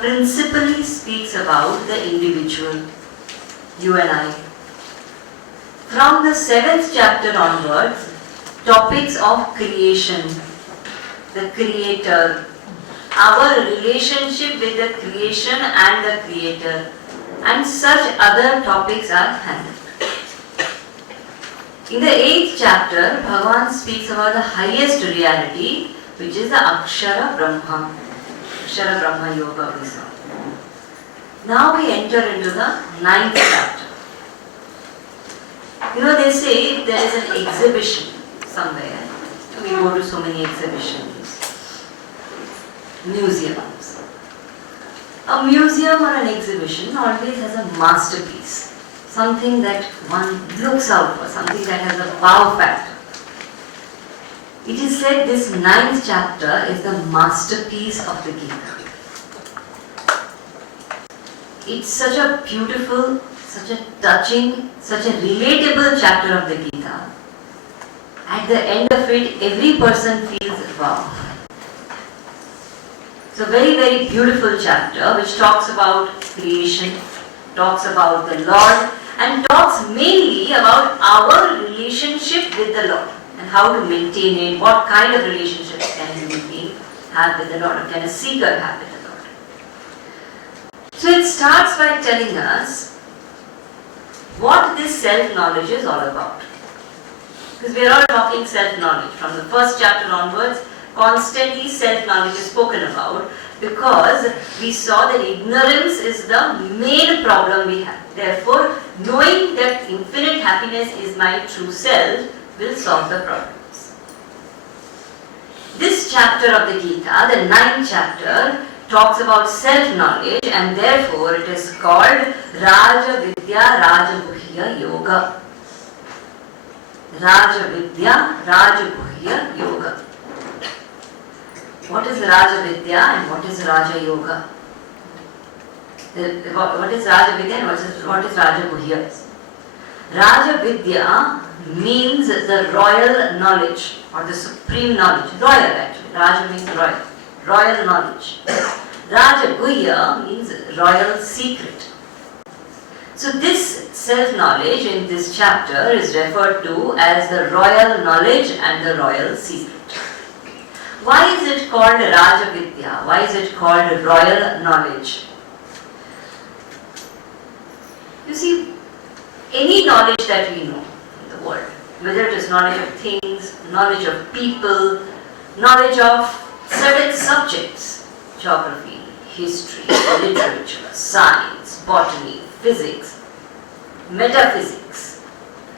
Principally speaks about the individual, you and I. From the 7th chapter onwards, topics of creation, the creator, our relationship with the creation and the creator, and such other topics are handled. In the 8th chapter, Bhagavan speaks about the highest reality, which is the Akshara Brahma. Akshara Brahma Yoga we saw. Now we enter into the 9th chapter. You know, they say if there is an exhibition somewhere, we go to so many exhibitions, museums. A museum or an exhibition always has a masterpiece, something that one looks out for, something that has a wow factor. It is said this 9th chapter is the masterpiece of the Gita. It's such a beautiful, such a touching, such a relatable chapter of the Gita. At the end of it, every person feels wow. It's a very, very beautiful chapter which talks about creation, talks about the Lord, and talks mainly about our relationship with the Lord and how to maintain it, what kind of relationship can a human being have with the Lord, or can a seeker have with the Lord. So it starts by telling us what this self-knowledge is all about. Because we are all talking self-knowledge. From the first chapter onwards, constantly self-knowledge is spoken about, because we saw that ignorance is the main problem we have. Therefore, knowing that infinite happiness is my true self will solve the problems. This chapter of the Gita, the 9th chapter, talks about self-knowledge, and therefore it is called Raja Vidya Raja Guhya Yoga. Raja Vidya, Raja Guhya Yoga. What is Raja Vidya and what is Raja Yoga? What is Raja Vidya and what is Raja Guhya? Raja Vidya means the royal knowledge or the supreme knowledge. Royal actually. Raja means royal. Royal knowledge. Raja Guhya means royal secret. So this self-knowledge in this chapter is referred to as the royal knowledge and the royal secret. Why is it called Raja Vidya? Why is it called royal knowledge? You see, any knowledge that we know in the world, whether it is knowledge of things, knowledge of people, knowledge of certain subjects, geography, history, literature, science, botany, physics, metaphysics,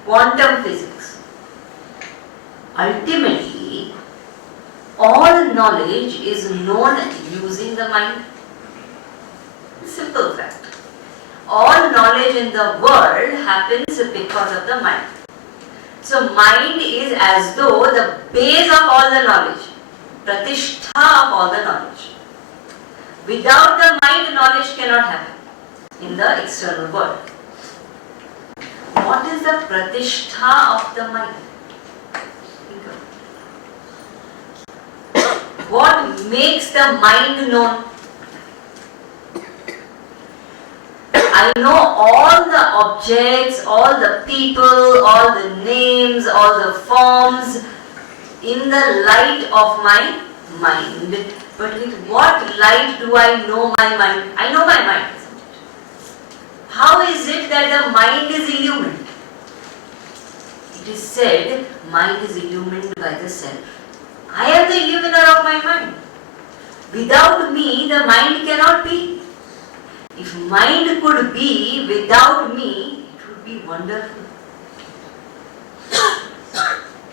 quantum physics. Ultimately, all knowledge is known using the mind. Simple fact. All knowledge in the world happens because of the mind. So mind is as though the base of all the knowledge, pratishtha of all the knowledge. Without the mind, knowledge cannot happen in the external world. What is the pratishtha of the mind? What makes the mind known? I know all the objects, all the people, all the names, all the forms in the light of my mind. But with what light do I know my mind? I know my mind, isn't it? How is it that the mind is illumined? It is said, mind is illumined by the self. I am the illuminer of my mind. Without me, the mind cannot be. If mind could be without me, it would be wonderful.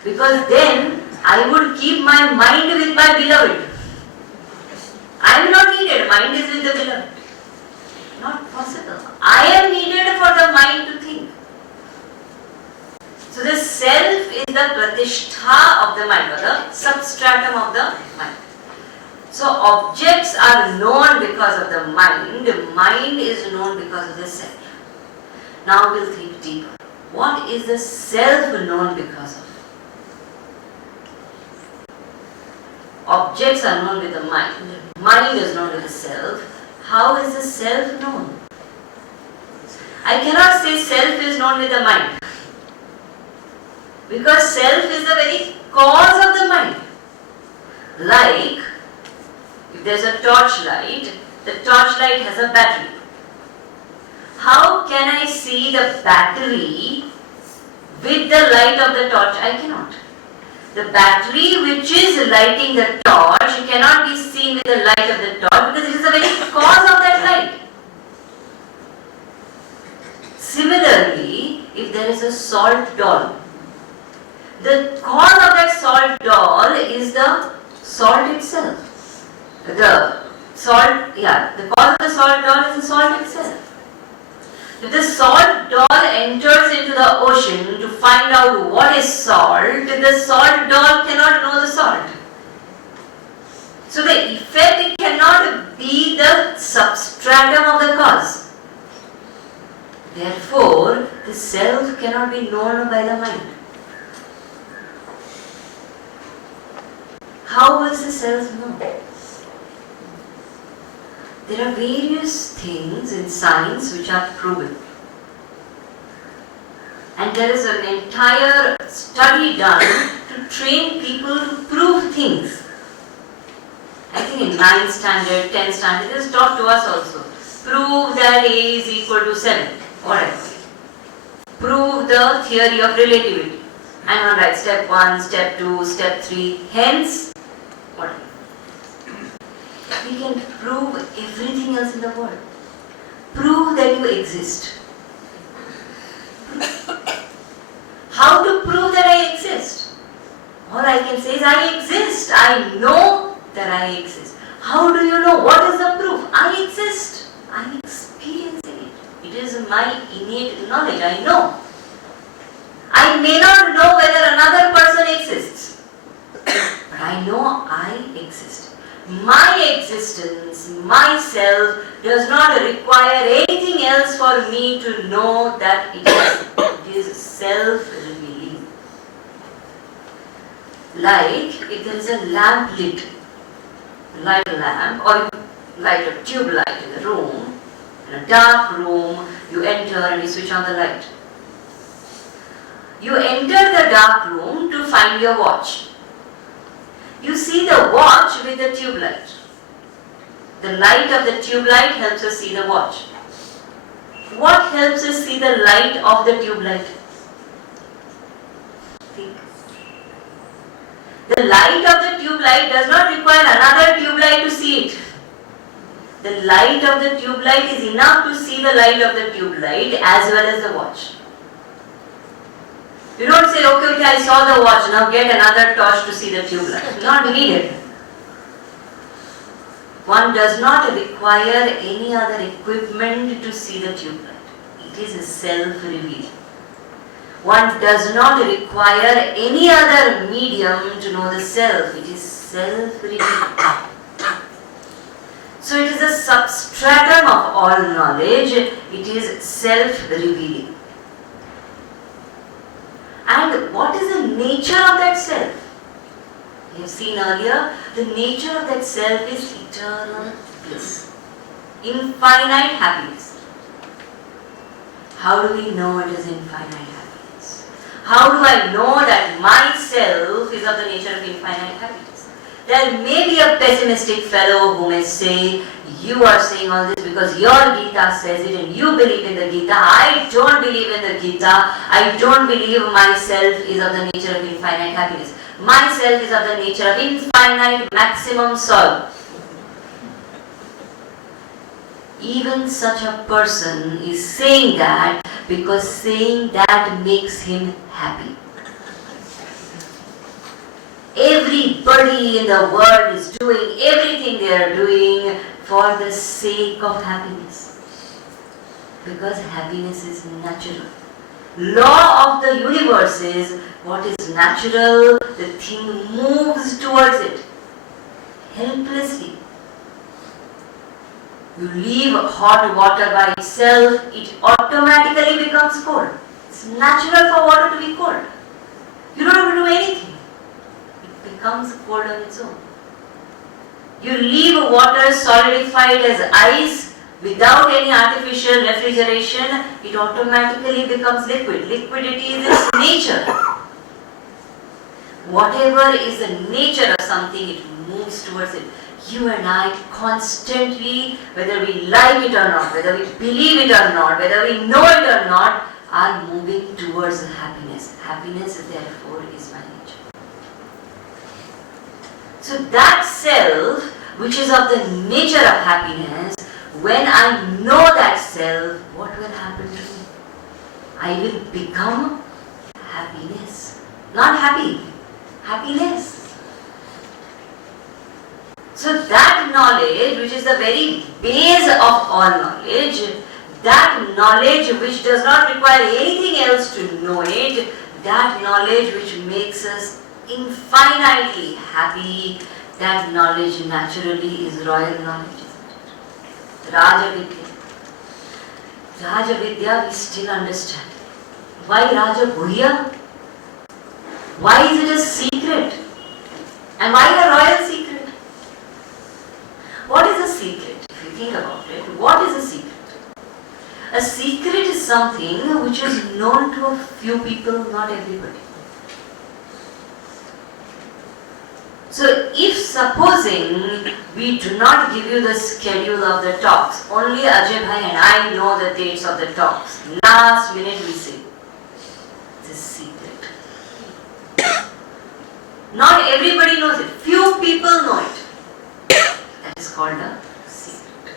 Because then I would keep my mind with my beloved. I am not needed, mind is with the beloved. Not possible. I am needed for the mind to think. So the self is the pratishtha of the mind, or the substratum of the mind. So objects are known because of the mind is known because of the self. Now we'll think deeper. What is the self known because of? Objects are known with the mind is known with the self. How is the self known? I cannot say self is known with the mind, because self is the very cause of the mind. Like, if there's a torchlight, the torchlight has a battery. How can I see the battery with the light of the torch? I cannot. The battery which is lighting the torch cannot be seen with the light of the torch because it is the very cause of that light. Similarly, if there is a salt doll, the cause of that salt doll is the salt itself. The cause of the salt doll is the salt itself. If the salt doll enters into the ocean to find out what is salt, the salt doll cannot know the salt. So the effect cannot be the substratum of the cause. Therefore, the self cannot be known by the mind. How is the self known? There are various things in science which are proven. And there is an entire study done to train people to prove things. I think in 9th standard, 10th standard, it is taught to us also. Prove that A is equal to 7. Whatever. Prove the theory of relativity. I'm going to write step 1, step 2, step 3. Hence, whatever. We can prove everything else in the world. Prove that you exist. How to prove that I exist? All I can say is I exist. I know that I exist. How do you know? What is the proof? I exist. I am experiencing it. It is my innate knowledge. I know. I may not know whether My existence, myself, does not require anything else for me to know that it is self-revealing. Like if there is a lamp lit, light a lamp or light a tube light in the room, in a dark room, you enter and you switch on the light. You enter the dark room to find your watch. You see the watch with the tube light. The light of the tube light helps us see the watch. What helps us see the light of the tube light? Think. The light of the tube light does not require another tube light to see it. The light of the tube light is enough to see the light of the tube light as well as the watch. You don't say, okay, I saw the watch, now get another torch to see the tube light. Not needed. One does not require any other equipment to see the tube light. It is self-revealing. One does not require any other medium to know the self. It is self-revealing. So it is a substratum of all knowledge. It is self-revealing. And what is the nature of that self? We have seen earlier, the nature of that self is eternal bliss, infinite happiness. How do we know it is infinite happiness? How do I know that myself is of the nature of infinite happiness? There may be a pessimistic fellow who may say, you are saying all this because your Geeta says it and you believe in the Geeta. I don't believe in the Geeta. I don't believe myself is of the nature of infinite happiness. Myself is of the nature of infinite maximum sorrow. Even such a person is saying that because saying that makes him happy. Everybody in the world is doing everything they are doing for the sake of happiness. Because happiness is natural. Law of the universe is what is natural, the thing moves towards it helplessly. You leave hot water by itself, it automatically becomes cold. It's natural for water to be cold. You don't have to do anything. It becomes cold on its own. You leave water solidified as ice without any artificial refrigeration, it automatically becomes liquid. Liquidity is its nature. Whatever is the nature of something, it moves towards it. You and I constantly, whether we like it or not, whether we believe it or not, whether we know it or not, are moving towards happiness. Happiness, therefore, is my nature. So that self, which is of the nature of happiness, when I know that self, what will happen to me? I will become happiness. Not happy, happiness. So that knowledge, which is the very base of all knowledge, that knowledge which does not require anything else to know it, that knowledge which makes us infinitely happy, that knowledge naturally is royal knowledge. Raja-vidya. Raja-vidya we still understand. Why Raja-guhya? Why is it a secret? And why a royal secret? What is a secret? If you think about it, what is a secret? A secret is something which is known to a few people, not everybody. So if supposing we do not give you the schedule of the talks, only Ajay Bhai and I know the dates of the talks. Last minute we say, it's a secret. Not everybody knows it. Few people know it. That is called a secret.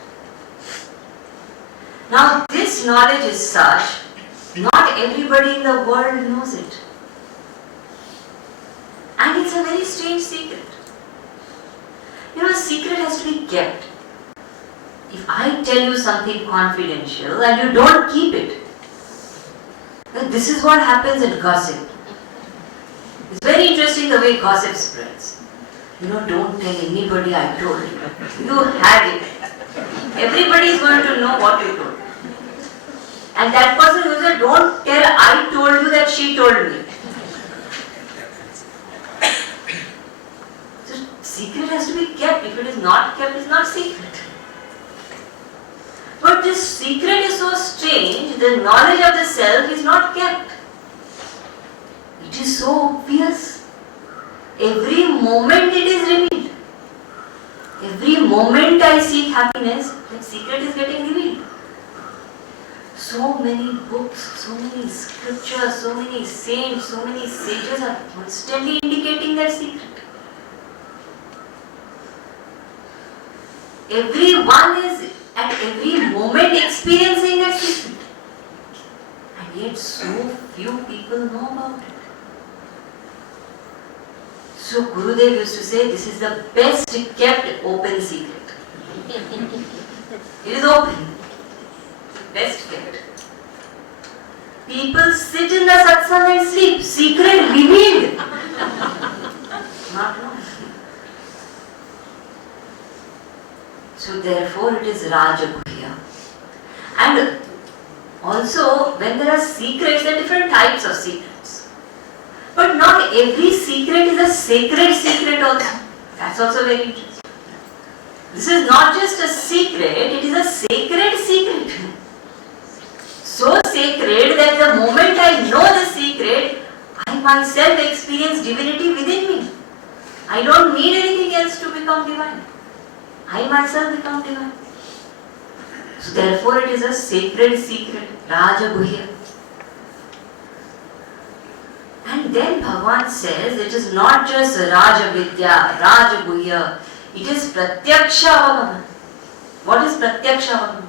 Now this knowledge is such, not everybody in the world knows it. And it's a very strange secret. You know, a secret has to be kept. If I tell you something confidential and you don't keep it, then this is what happens in gossip. It's very interesting the way gossip spreads. Don't tell anybody I told you. You had it. Everybody is going to know what you told. And that person who said, don't tell I told you that she told me. So secret has to be kept. If it is not kept, it's not secret. But this secret is so strange, the knowledge of the self is not kept. It is so obvious. Every moment it is revealed. Every moment I seek happiness, that secret is getting revealed. So many books, so many scriptures, so many saints, so many sages are constantly indicating that secret. Everyone is at every moment experiencing that secret. And yet so few people know about it. So Gurudev used to say, this is the best kept open secret. It is open. Best kept. People sit in the satsang and sleep. Secret revealed. Not known. So therefore it is Rajaguhya. And also when there are secrets, there are different types of secrets. But not every secret is a sacred secret also. That's also very interesting. This is not just a secret, it is a sacred secret. So sacred that the moment I know the secret, I myself experience divinity within me. I don't need anything else to become divine. I myself become divine. So therefore it is a sacred secret, Rajaguhya. And then Bhagavan says it is not just Rajavidya, Rajaguhya, it is Pratyaksha Avagama. What is Pratyaksha Avagama?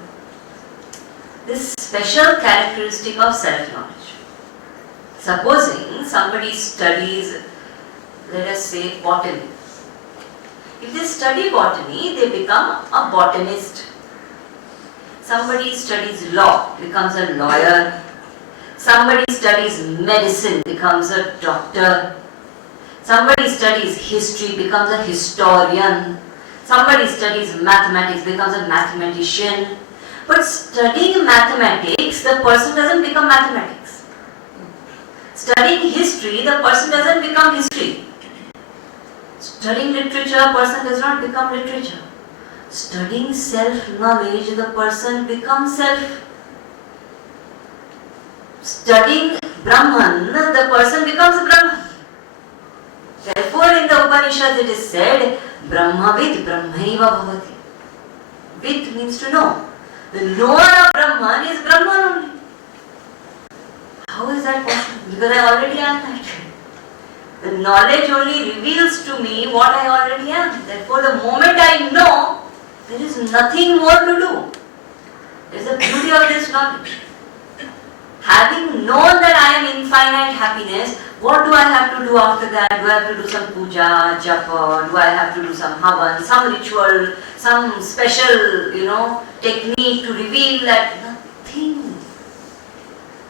This special characteristic of self-knowledge. Supposing somebody studies, let us say, botany. If they study botany, they become a botanist. Somebody studies law, becomes a lawyer. Somebody studies medicine, becomes a doctor. Somebody studies history, becomes a historian. Somebody studies mathematics, becomes a mathematician. But studying mathematics, the person doesn't become mathematics. Studying history, the person doesn't become history. Studying literature, a person does not become literature. Studying self-knowledge, the person becomes self. Studying Brahman, the person becomes Brahman. Therefore, in the Upanishad it is said, Brahmavid Brahmaiva Bhavati. Vid means to know. The knower of Brahman is Brahman only. How is that possible? Because I already am that. The knowledge only reveals to me what I already am. Therefore, the moment I know, there is nothing more to do. There is the beauty of this knowledge. Having known that I am infinite happiness, what do I have to do after that? Do I have to do some puja, japa? Do I have to do some havan, some ritual, some special, technique to reveal that? Nothing.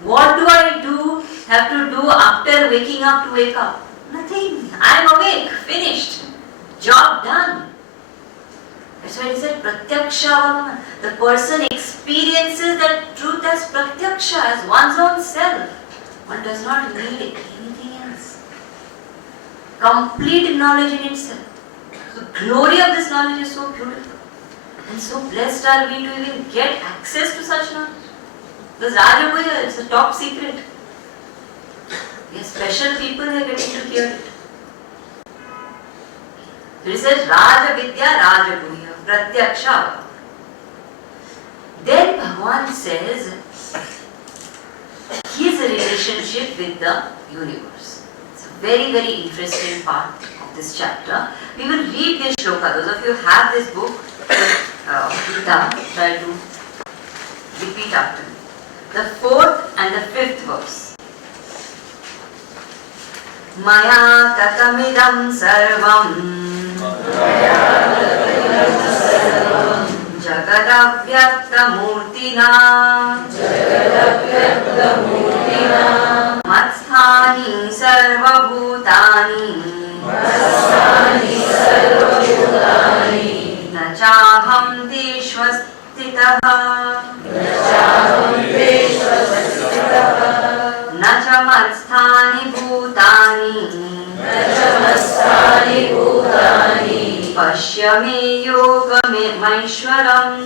What do I have to do after waking up to wake up? Nothing. I am awake, finished. Job done. That's why he said Pratyaksha. The person experiences that truth as Pratyaksha, as one's own self. One does not need anything else. Complete knowledge in itself. The glory of this knowledge is so beautiful. And so blessed are we to even get access to such knowledge. Because Rajaguhya is the top secret. We are special people who are getting to hear it. So it says Rajavidya, Rajaguhya, Pratyaksha. Then Bhagavan says his relationship with the universe. It's a very, very interesting part of this chapter. We will read this shloka. Those of you who have this book, Geeta, try to repeat after me. The 4th and the 5th verse. Maya tatamidam sarvam Jagadavyaktamurtina Matsthani sarvabhutani चमत्स्थानि भूतानि पश्य मे योगमेश्वरम्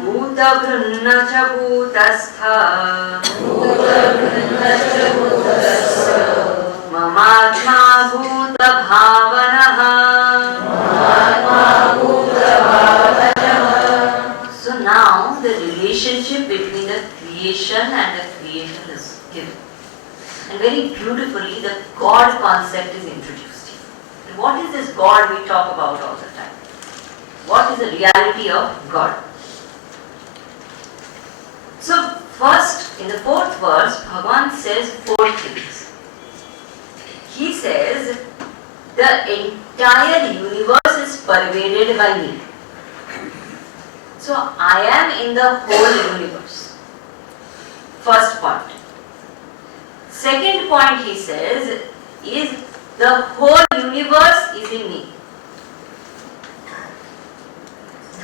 भूतभृन्न च भूतस्था ममात्मा भूतभावनः. So now the relationship between the creation and the creator is given. And very beautifully the God concept is introduced. And what is this God we talk about all the time? What is the reality of God? So first, in the 4th verse, Bhagavan says 4 things. He says, the entire universe is pervaded by me. So I am in the whole universe. First point. Second point he says is the whole universe is in me.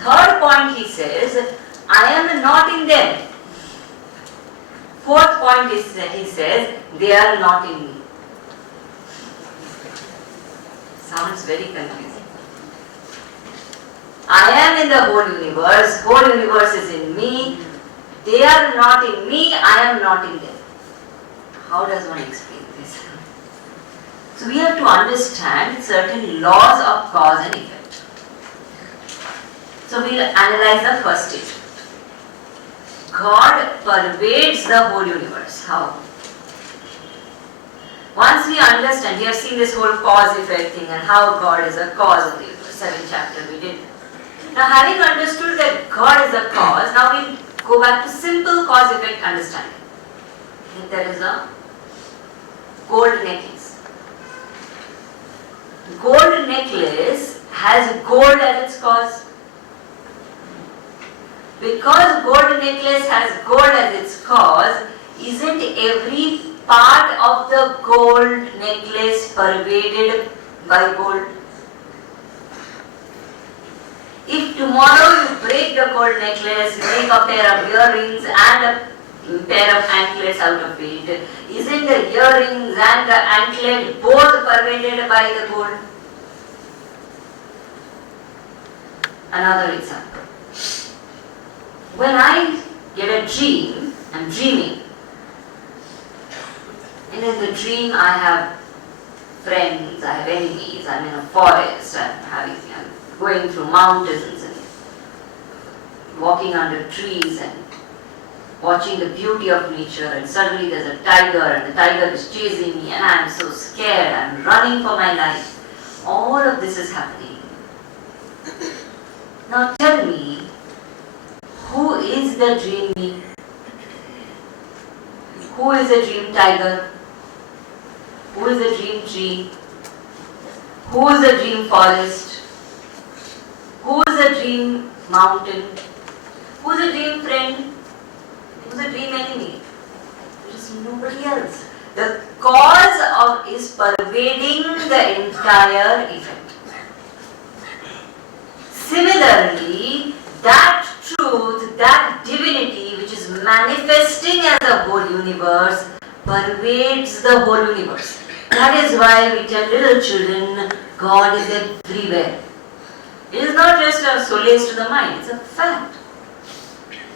Third point he says, I am not in them. Fourth point is he says, they are not in me. Sounds very confusing. I am in the whole universe is in me, they are not in me, I am not in them. How does one explain this? So we have to understand certain laws of cause and effect. So we will analyze the first statement. God pervades the whole universe. How? Once we understand, we have seen this whole cause-effect thing and how God is a cause of the universe. 7th chapter we did. Now having understood that God is a cause, now we go back to simple cause-effect understanding. If there is a gold necklace. Gold necklace has gold as its cause. Because gold necklace has gold as its cause, isn't every part of the gold necklace pervaded by gold? If tomorrow you break the gold necklace, make a pair of earrings and a pair of anklets out of it, isn't the earrings and the anklet both pervaded by the gold? Another example. When I get a dream, I'm dreaming. And in the dream I have friends, I have enemies, I'm in a forest, I'm going through mountains and walking under trees and watching the beauty of nature, and suddenly there's a tiger and the tiger is chasing me and I'm so scared, I'm running for my life. All of this is happening. Now tell me, who is the dream me? Who is the dream tiger? Who is the dream tree? Who is the dream forest? Who is the dream mountain? Who is the dream friend? Who is the dream enemy? There is nobody else. The cause is pervading the entire effect. Similarly, that truth, that divinity which is manifesting as the whole universe pervades the whole universe. That is why we tell little children, God is everywhere. It is not just a solace to the mind, it's a fact.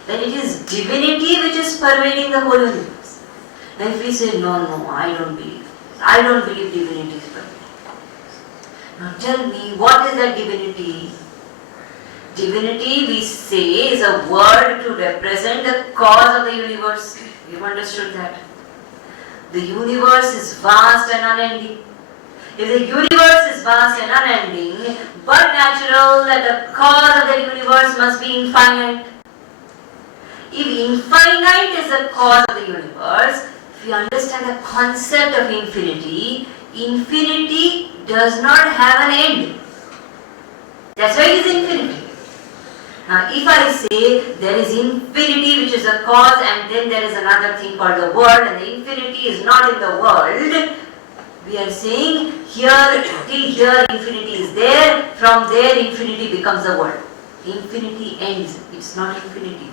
That it is divinity which is pervading the whole universe. Now if we say, no, I don't believe. I don't believe divinity is pervading. Now tell me, what is that divinity? Divinity, we say, is a word to represent the cause of the universe. You've understood that. The universe is vast and unending. If the universe is vast and unending, but natural that the cause of the universe must be infinite. If infinite is the cause of the universe, if we understand the concept of infinity, infinity does not have an end. That's why it is infinity. Now, if I say there is infinity which is a cause and then there is another thing called the world and the infinity is not in the world, we are saying here, till here infinity is there, from there infinity becomes the world. Infinity ends, it's not infinity.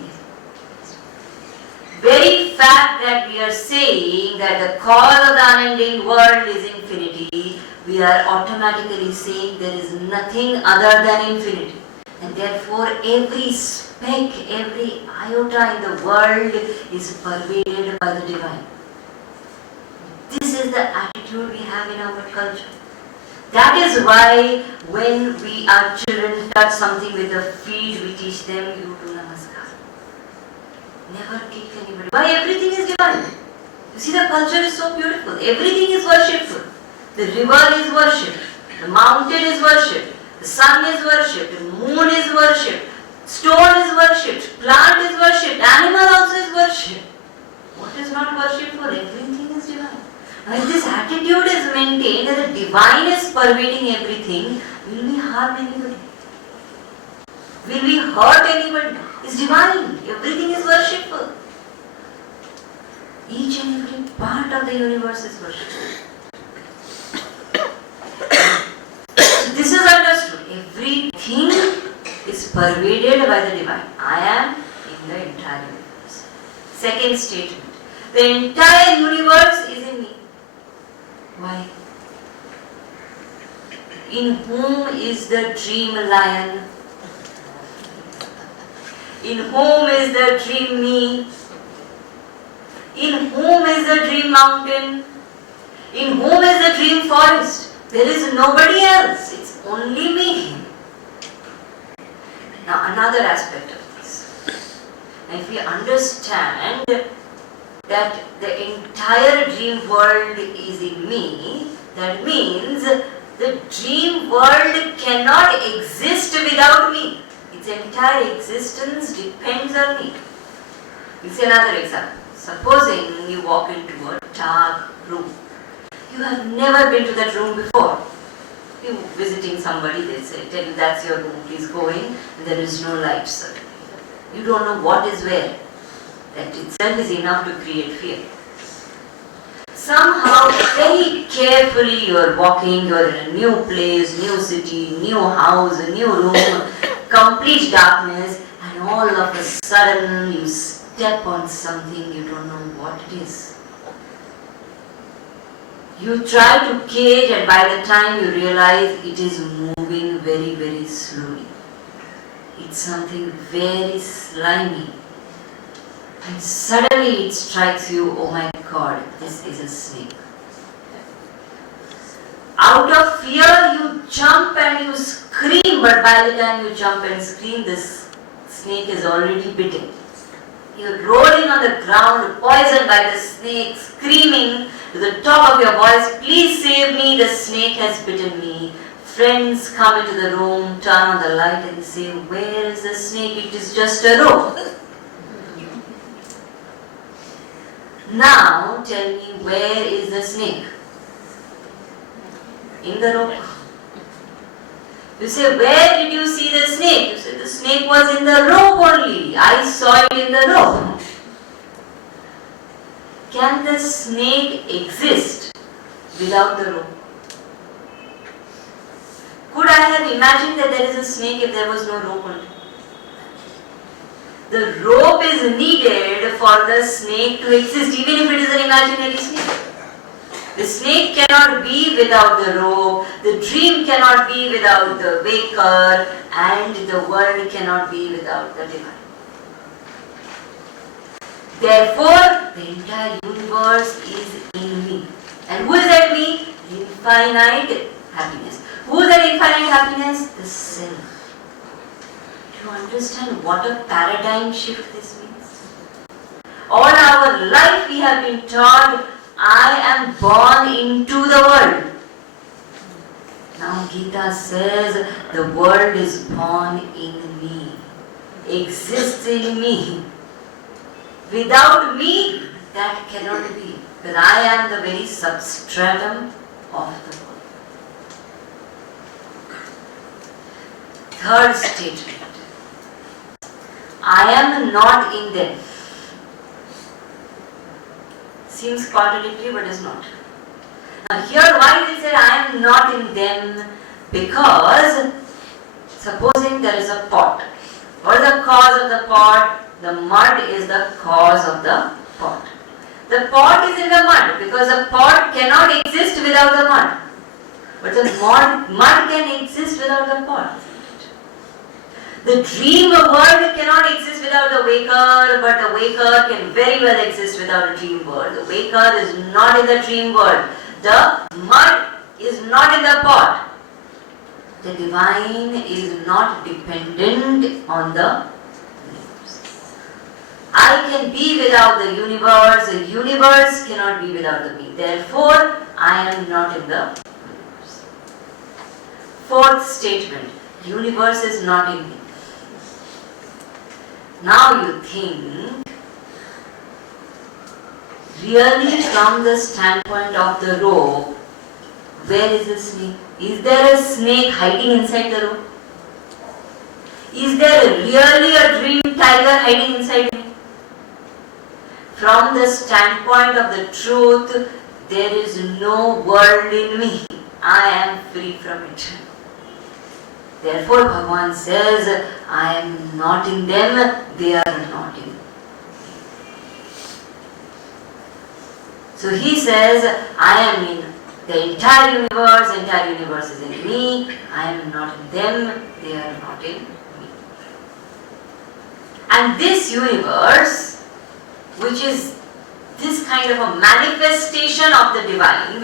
fact that we are saying that the cause of the unending world is infinity, we are automatically saying there is nothing other than infinity. And therefore every speck, every iota in the world is pervaded by the divine. This is the attitude we have in our culture. That is why when our children touch something with their feet, we teach them, you do namaskar. Never kick anybody. Why? Everything is divine. You see, the culture is so beautiful. Everything is worshipful. The river is worshipped. The mountain is worshipped. The sun is worshipped. The moon is worshipped. Stone is worshipped. Plant is worshipped. Animal also is worshipped. What is not worshipful? Everything is divine. Now, if this attitude is maintained that the divine is pervading everything, will we harm anybody? Will we hurt anybody? It's divine. Everything is worshipful. Each and every part of the universe is worshipful. So this is understood. Everything is pervaded by the divine. I am in the entire universe. Second statement. The entire universe is in me. Why? In whom is the dream lion? In whom is the dream me? In whom is the dream mountain? In whom is the dream forest? There is nobody else. It's only me. Now another aspect of this. Now if we understand that the entire dream world is in me, that means the dream world cannot exist without me. Its entire existence depends on me. We'll see another example. Supposing you walk into a dark room. You have never been to that room before. You're visiting somebody, they tell you that's your room, please go in, and there is no light suddenly. You don't know what is where. That itself is enough to create fear. Somehow, very carefully you are walking, you are in a new place, new city, new house, a new room, complete darkness, and all of a sudden you step on something, you don't know what it is. You try to gauge, and by the time you realize it is moving very, very slowly. It's something very slimy. And suddenly it strikes you, oh my God, this is a snake. Out of fear you jump and you scream, but by the time you jump and scream, this snake is already bitten. You're rolling on the ground, poisoned by the snake, screaming to the top of your voice, please save me, the snake has bitten me. Friends come into the room, turn on the light and say, where is the snake? It is just a rope. Now tell me, where is the snake? In the rope. You say, where did you see the snake? You say, the snake was in the rope only. I saw it in the rope. Can the snake exist without the rope? Could I have imagined that there is a snake if there was no rope only? The rope is needed for the snake to exist, even if it is an imaginary snake. The snake cannot be without the rope, the dream cannot be without the waker, and the world cannot be without the divine. Therefore, the entire universe is in me. And who is that me? Infinite happiness. Who is that infinite happiness? The self. Do you understand what a paradigm shift this means? All our life we have been taught, I am born into the world. Now Geeta says, the world is born in me, exists in me. Without me, that cannot be, because I am the very substratum of the world. Third statement. I am not in them. Seems contradictory, but is not. Now here, why is it said I am not in them? Because supposing there is a pot. What is the cause of the pot? The mud is the cause of the pot. The pot is in the mud because the pot cannot exist without the mud. But the mud can exist without the pot. The dream world cannot exist without the waker, but the waker can very well exist without a dream world. The waker is not in the dream world. The mud is not in the pot. The divine is not dependent on the universe. I can be without the universe cannot be without the me. Therefore, I am not in the universe. Fourth statement, universe is not in me. Now you think, really from the standpoint of the rope, where is the snake? Is there a snake hiding inside the rope? Is there really a dream tiger hiding inside me? From the standpoint of the truth, there is no world in me. I am free from it. Therefore, Bhagavan says, I am not in them, they are not in me. So he says, I am in the entire universe is in me, I am not in them, they are not in me. And this universe, which is this kind of a manifestation of the divine,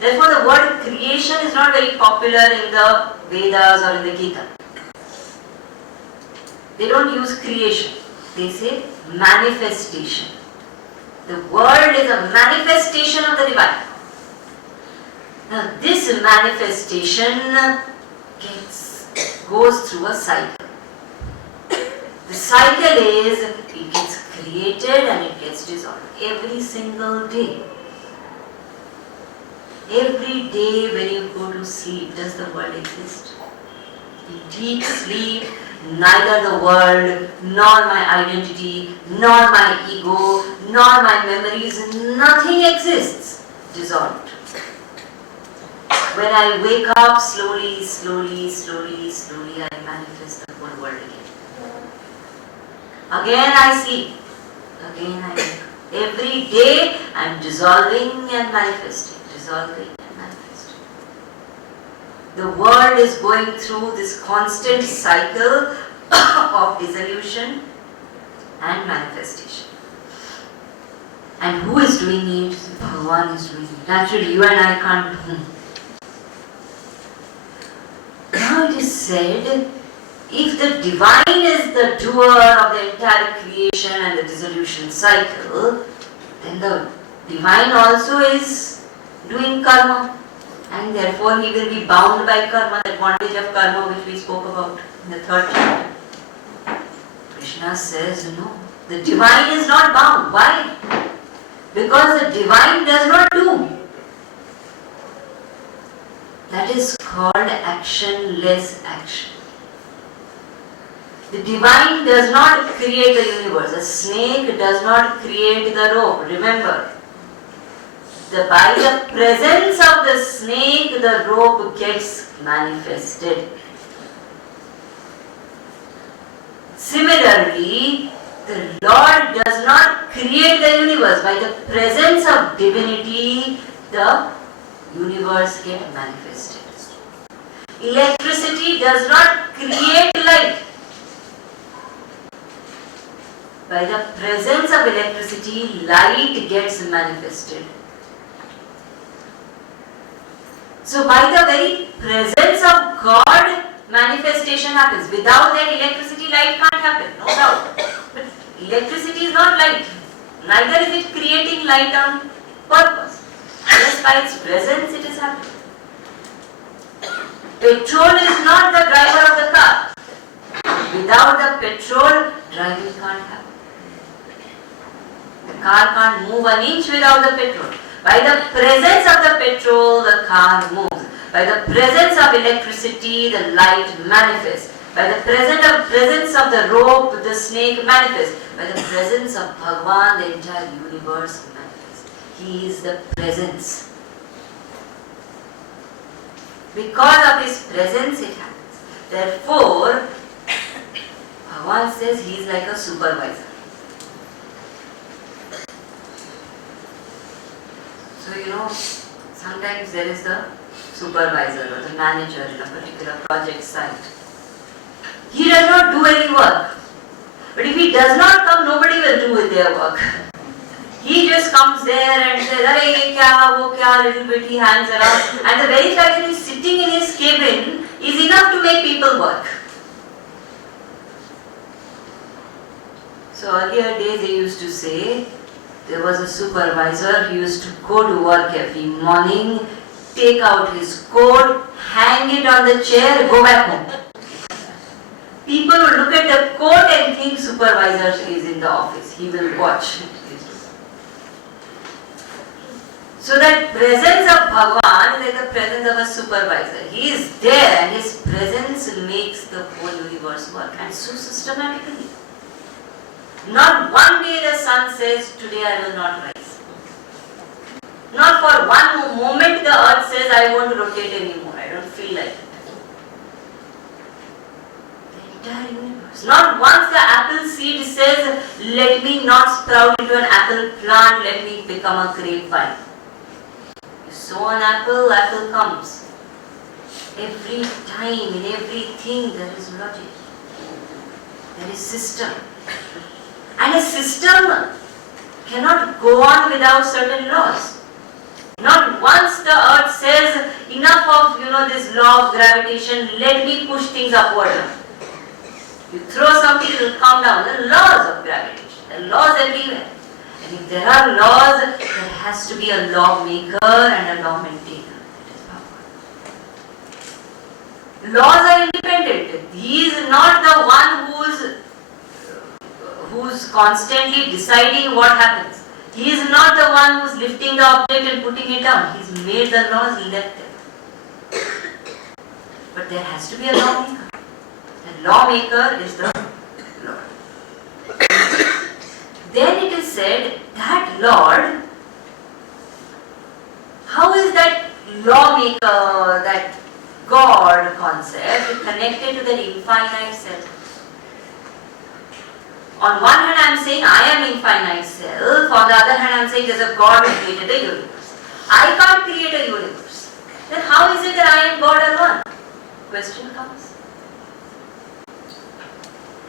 therefore the word creation is not very popular in the Vedas or in the Geeta. They don't use creation, they say manifestation. The world is a manifestation of the divine. Now this manifestation goes through a cycle. The cycle is, it gets created and it gets dissolved every single day. Every day when you go to sleep, does the world exist? In deep sleep, neither the world, nor my identity, nor my ego, nor my memories, nothing exists. Dissolved. When I wake up, slowly, I manifest the whole world again. Again I sleep. Again I wake up. Every day I am dissolving and manifesting. Dissolving and manifesting. The world is going through this constant cycle of dissolution and manifestation. And who is doing it? Bhagavan is doing it. Naturally, you and I can't do. Now it is said, if the divine is the doer of the entire creation and the dissolution cycle, then the divine also is doing karma, and therefore he will be bound by karma, the advantage of karma which we spoke about in the third chapter. Krishna says, no, the divine is not bound. Why? Because the divine does not do. That is called actionless action. The divine does not create the universe. A snake does not create the rope. Remember, by the presence of the snake, the rope gets manifested. Similarly, the Lord does not create the universe. By the presence of divinity, the universe gets manifested. Electricity does not create light. By the presence of electricity, light gets manifested. So by the very presence of God, manifestation happens. Without that electricity, light can't happen, no doubt. But electricity is not light. Neither is it creating light on purpose. Just by its presence it is happening. Petrol is not the driver of the car. Without the petrol, driving can't happen. The car can't move an inch without the petrol. By the presence of the petrol, the car moves. By the presence of electricity, the light manifests. By the presence of the rope, the snake manifests. By the presence of Bhagavan, the entire universe manifests. He is the presence. Because of his presence, it happens. Therefore, Bhagavan says he is like a supervisor. So, sometimes there is the supervisor or the manager in a particular project site. He does not do any work. But if he does not come, nobody will do their work. He just comes there and says, "Arey, ye kya, wo kya," little bit he hands around. And the very fact that he is sitting in his cabin is enough to make people work. So earlier days they used to say, there was a supervisor, he used to go to work every morning, take out his coat, hang it on the chair, go back home. People will look at the coat and think supervisor is in the office. He will watch. So that presence of Bhagavan is like the presence of a supervisor. He is there and his presence makes the whole universe work, and so systematically. Not one day the sun says, "Today I will not rise." Not for one moment the earth says, "I won't rotate anymore, I don't feel like it." The entire universe. Not once the apple seed says, "Let me not sprout into an apple plant, let me become a grapevine." You sow an apple, apple comes. Every time, in everything there is logic. There is system. And a system cannot go on without certain laws. Not once the earth says, "Enough of this law of gravitation, let me push things upward." You throw something, it will come down. The laws of gravitation. There are laws everywhere. And if there are laws, there has to be a lawmaker and a law maintainer. Laws are independent. He is not the one who's constantly deciding what happens. He is not the one who's lifting the object and putting it down. He's made the laws, left them. But there has to be a lawmaker. The lawmaker is the Lord. Then it is said that Lord, how is that lawmaker, that God concept connected to the infinite self? On one hand I am saying I am infinite self, on the other hand I am saying there is a God who created the universe. I can't create a universe. Then how is it that I am God alone? Question comes.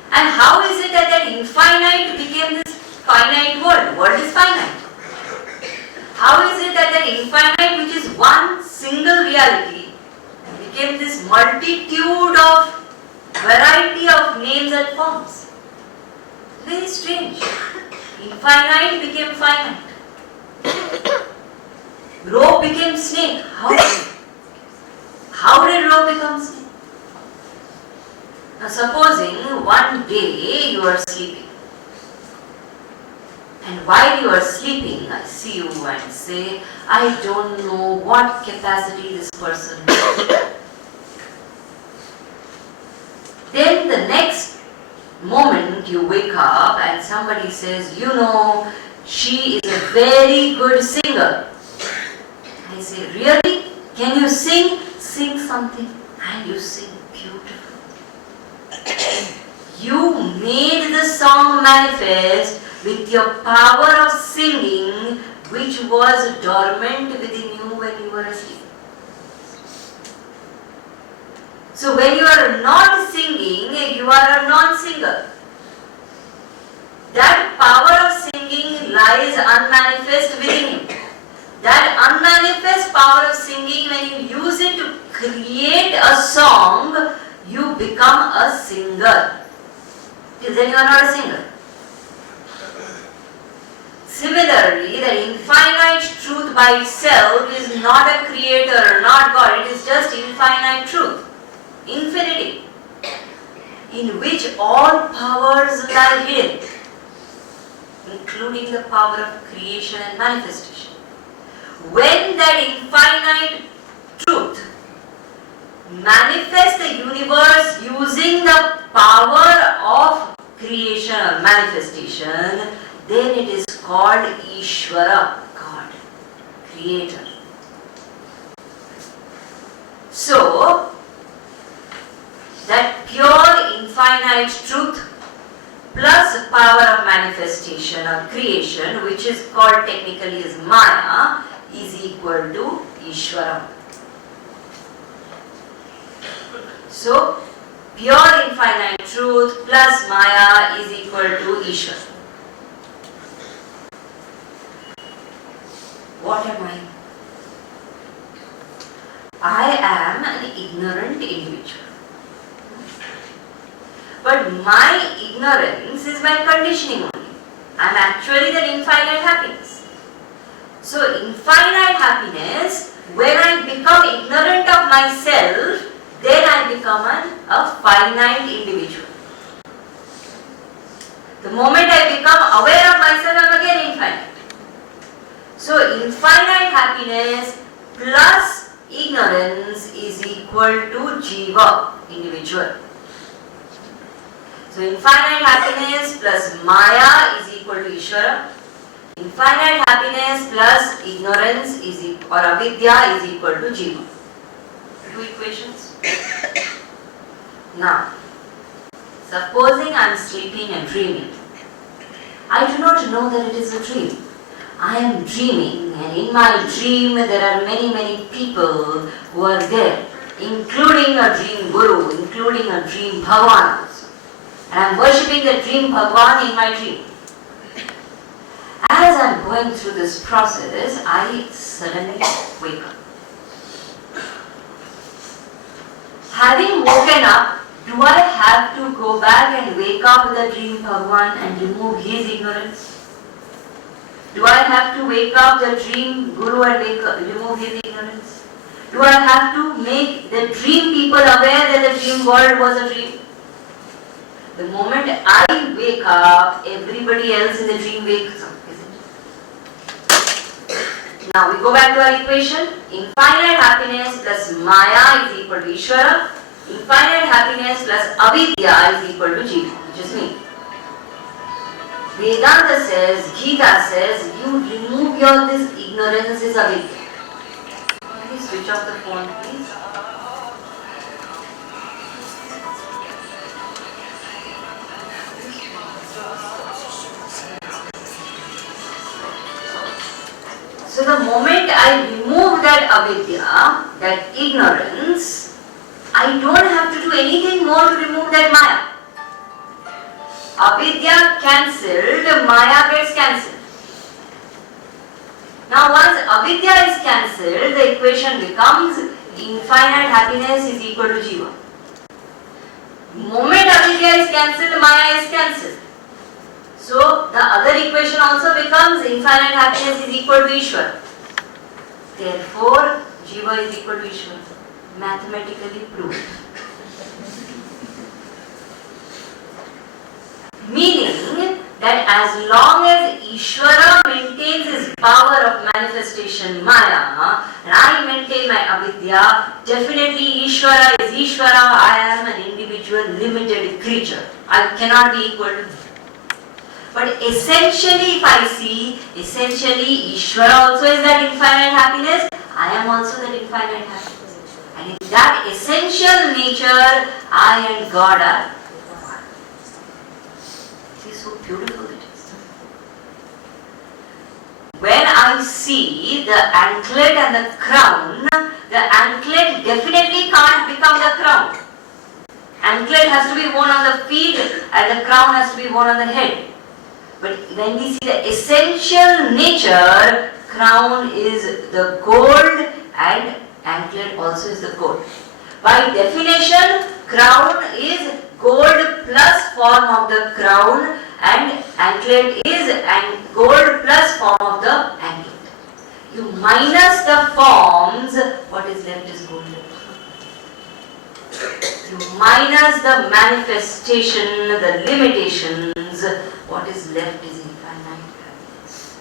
And how is it that that infinite became this finite world? World is finite. How is it that that infinite, which is one single reality, became this multitude of variety of names and forms? Very strange. Infinite became finite. Rope became snake. How did rope become snake? Now supposing one day you are sleeping. And while you are sleeping, I see you and say, "I don't know what capacity this person has." Then the next moment you wake up and somebody says, "She is a very good singer." I say, "Really? Can you sing?" Sing something. And you sing beautifully. You made the song manifest with your power of singing, which was dormant within you when you were asleep. So when you are not singing, you are a non-singer. That power of singing lies unmanifest within you. That unmanifest power of singing, when you use it to create a song, you become a singer. Till then you are not a singer. Similarly, the infinite truth by itself is not a creator, not God. It is just infinite truth. Infinity, in which all powers lie hidden, including the power of creation and manifestation. When that infinite truth manifests the universe using the power of creation or manifestation, then it is called Ishvara, God, Creator. So, that pure infinite truth plus power of manifestation or creation, which is called technically as Maya, is equal to Ishvara. So, pure infinite truth plus Maya is equal to Ishvara. What am I? I am an ignorant individual. But my ignorance is my conditioning only. I am actually the infinite happiness. So infinite happiness, when I become ignorant of myself, then I become a finite individual. The moment I become aware of myself, I am again infinite. So infinite happiness plus ignorance is equal to Jiva, individual. So infinite happiness plus Maya is equal to Ishvara. Infinite happiness plus ignorance is or avidya is equal to Jiva. Two equations. Now, supposing I am sleeping and dreaming. I do not know that it is a dream. I am dreaming, and in my dream there are many people who are there, including a dream guru, including a dream Bhagavan also. And I am worshipping the dream Bhagavan in my dream. As I am going through this process, I suddenly wake up. Having woken up, do I have to go back and wake up with the dream Bhagavan and remove his ignorance? Do I have to wake up the dream guru and remove his ignorance? Do I have to make the dream people aware that the dream world was a dream? The moment I wake up, everybody else in the dream wakes up, isn't it? Now we go back to our equation. Infinite happiness plus Maya is equal to Ishvara. Infinite happiness plus avidya is equal to Jiva, which is me. Vedanta says, Geeta says, you remove this ignorance is avidya. Can you switch off the phone, please? So the moment I remove that avidya, that ignorance, I don't have to do anything more to remove that Maya. Avidya cancelled, Maya gets cancelled. Now once avidya is cancelled, the equation becomes infinite happiness is equal to Jiva. Moment avidya is cancelled, Maya is cancelled. So the other equation also becomes infinite happiness is equal to Ishvara. Therefore, Jiva is equal to Ishvara. Mathematically proved. Meaning that as long as Ishvara maintains his power of manifestation Maya and I maintain my avidya, definitely Ishvara is Ishvara. I am an individual limited creature. I cannot be equal to him. But essentially if I see, essentially Ishvara also is that infinite happiness. I am also that infinite happiness. And in that essential nature, I and God are one. See, so beautiful it is. When I see the anklet and the crown, the anklet definitely can't become the crown. Anklet has to be worn on the feet and the crown has to be worn on the head. But when we see the essential nature, crown is the gold and anklet also is the gold. By definition, crown is gold plus form of the crown and anklet is gold plus form of the anklet. You minus the forms, what is left is gold. You minus the manifestation, the limitations, what is left is infinite happiness.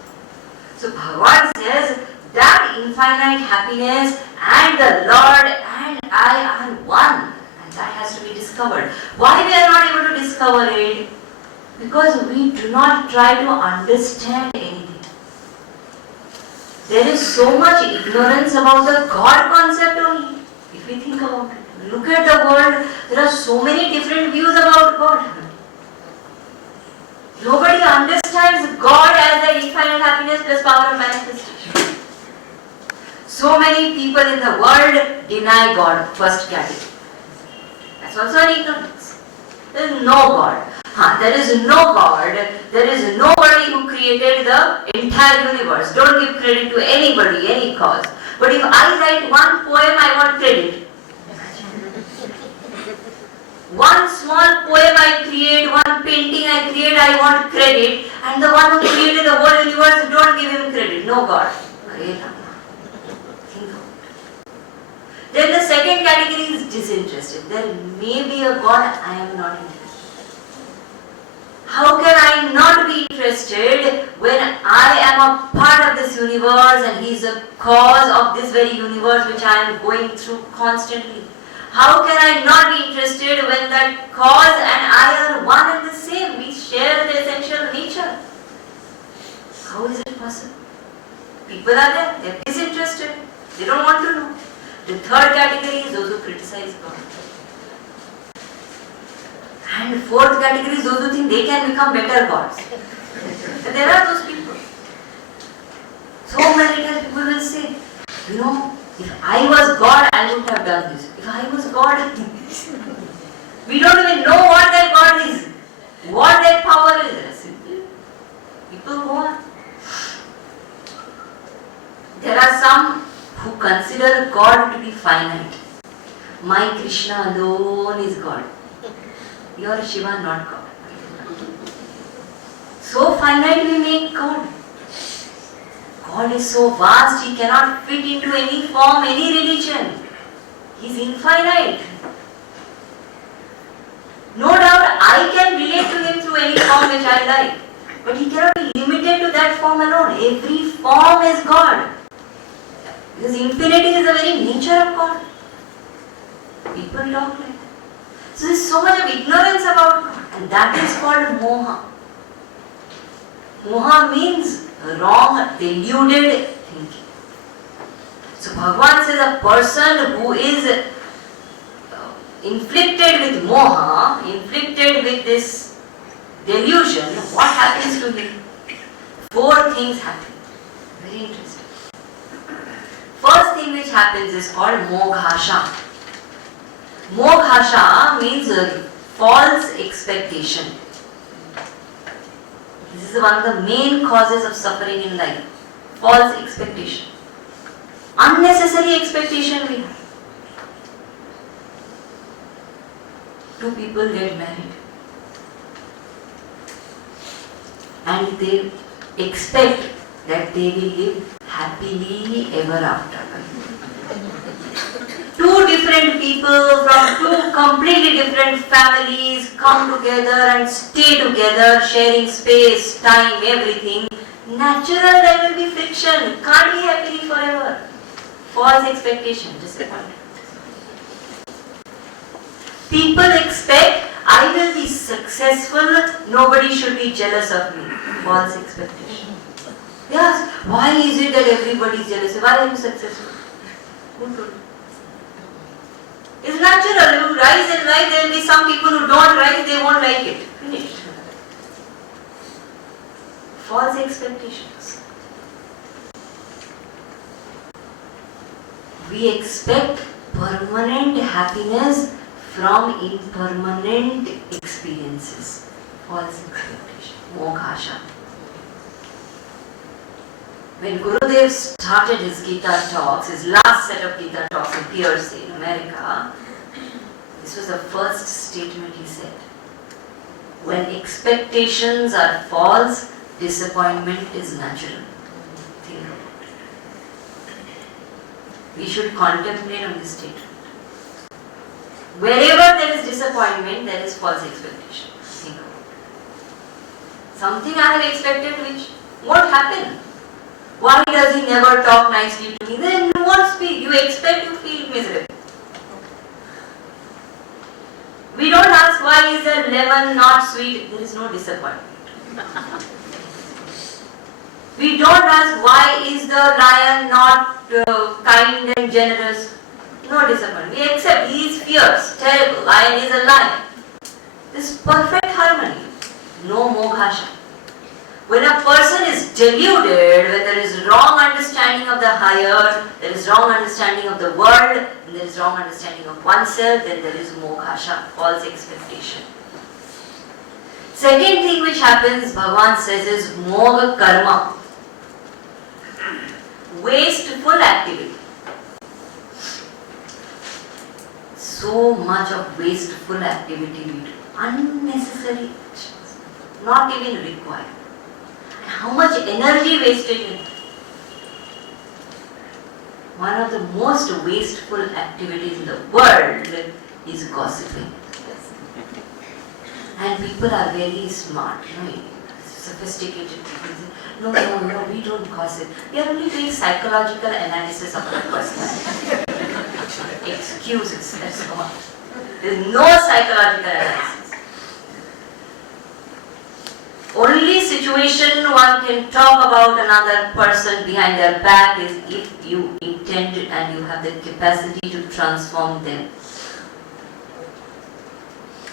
So Bhagavan says that infinite happiness and the Lord and I are one, and that has to be discovered. Why we are not able to discover it? Because we do not try to understand anything. There is so much ignorance about the God concept only, if we think about it. Look at the world, there are so many different views about God. Nobody understands God as the infinite happiness plus power of manifestation. So many people in the world deny God, first category. That's also an ignorance. There is no God. There is no God. There is nobody who created the entire universe. Don't give credit to anybody, any cause. But if I write one poem, I want credit. One small poem I create, one painting I create, I want credit. And the one who created the whole universe, don't give him credit. No God. Then the second category is disinterested. There may be a God, I am not interested. How can I not be interested when I am a part of this universe and He is the cause of this very universe which I am going through constantly? How can I not be interested when that cause and I are one and the same? We share the essential nature. How is it possible? People are there, they are disinterested, they don't want to know. The third category is those who criticize God. And the fourth category is those who think they can become better gods. And there are those people. So many times people will say, if I was God, I would have done this. If I was God, we don't even know what that God is, what that power is. Simply, people go on. There are some who consider God to be finite. My Krishna alone is God. Your Shiva not God. So finite we make God. God is so vast, He cannot fit into any form, any religion. He is infinite. No doubt I can relate to Him through any form which I like. But He cannot be limited to that form alone. Every form is God. Because infinity is the very nature of God. People talk like that. So there is so much of ignorance about God. And that is called moha. Moha means wrong, deluded thinking. So Bhagavan says a person who is inflicted with moha, inflicted with this delusion, what happens to him? 4 things happen. Very interesting. First thing which happens is called moghasha. Moghasha means false expectation. This is one of the main causes of suffering in life. False expectation. Unnecessary expectation we have. 2 people get married and they expect that they will live happily ever after. 2 different people from 2 completely different families come together and stay together, sharing space, time, everything. Natural, there will be friction. Can't be happily forever. False expectation, disappointment. People expect I will be successful, nobody should be jealous of me. False expectation. Yes, why is it that everybody is jealous? Why are you successful? Who told you? It's natural. You rise and rise, there will be some people who don't rise, they won't like it. Finished. False expectations. We expect permanent happiness from impermanent experiences. False expectation. Moghasha. When Gurudev started his Geeta talks, his last set of Geeta talks in Pierce in America, this was the first statement he said. When expectations are false, disappointment is natural. Think about it. We should contemplate on this statement. Wherever there is disappointment, there is false expectation. Think about it. Something I have expected which won't happen. Why does he never talk nicely to me? Then you won't speak. You expect to feel miserable. We don't ask why is the lemon not sweet. There is no disappointment. We don't ask why is the lion not kind and generous. No disappointment. We accept he is fierce, terrible. Lion is a lion. This perfect harmony. No moghasha. When a person is deluded, when there is wrong understanding understanding of the higher, there is wrong understanding of the world, and there is wrong understanding of oneself, then there is moghasha, false expectation. Second thing which happens, Bhagavan says, is mogha karma, wasteful activity. So much of wasteful activity we do, unnecessary actions, not even required. And how much energy wasted in it. One of the most wasteful activities in the world is gossiping. And people are very smart, sophisticated people say, no, we don't gossip. We are only doing psychological analysis of the personality. Excuses, that's all. There is no psychological analysis. Only situation one can talk about another person behind their back is if you intend and you have the capacity to transform them.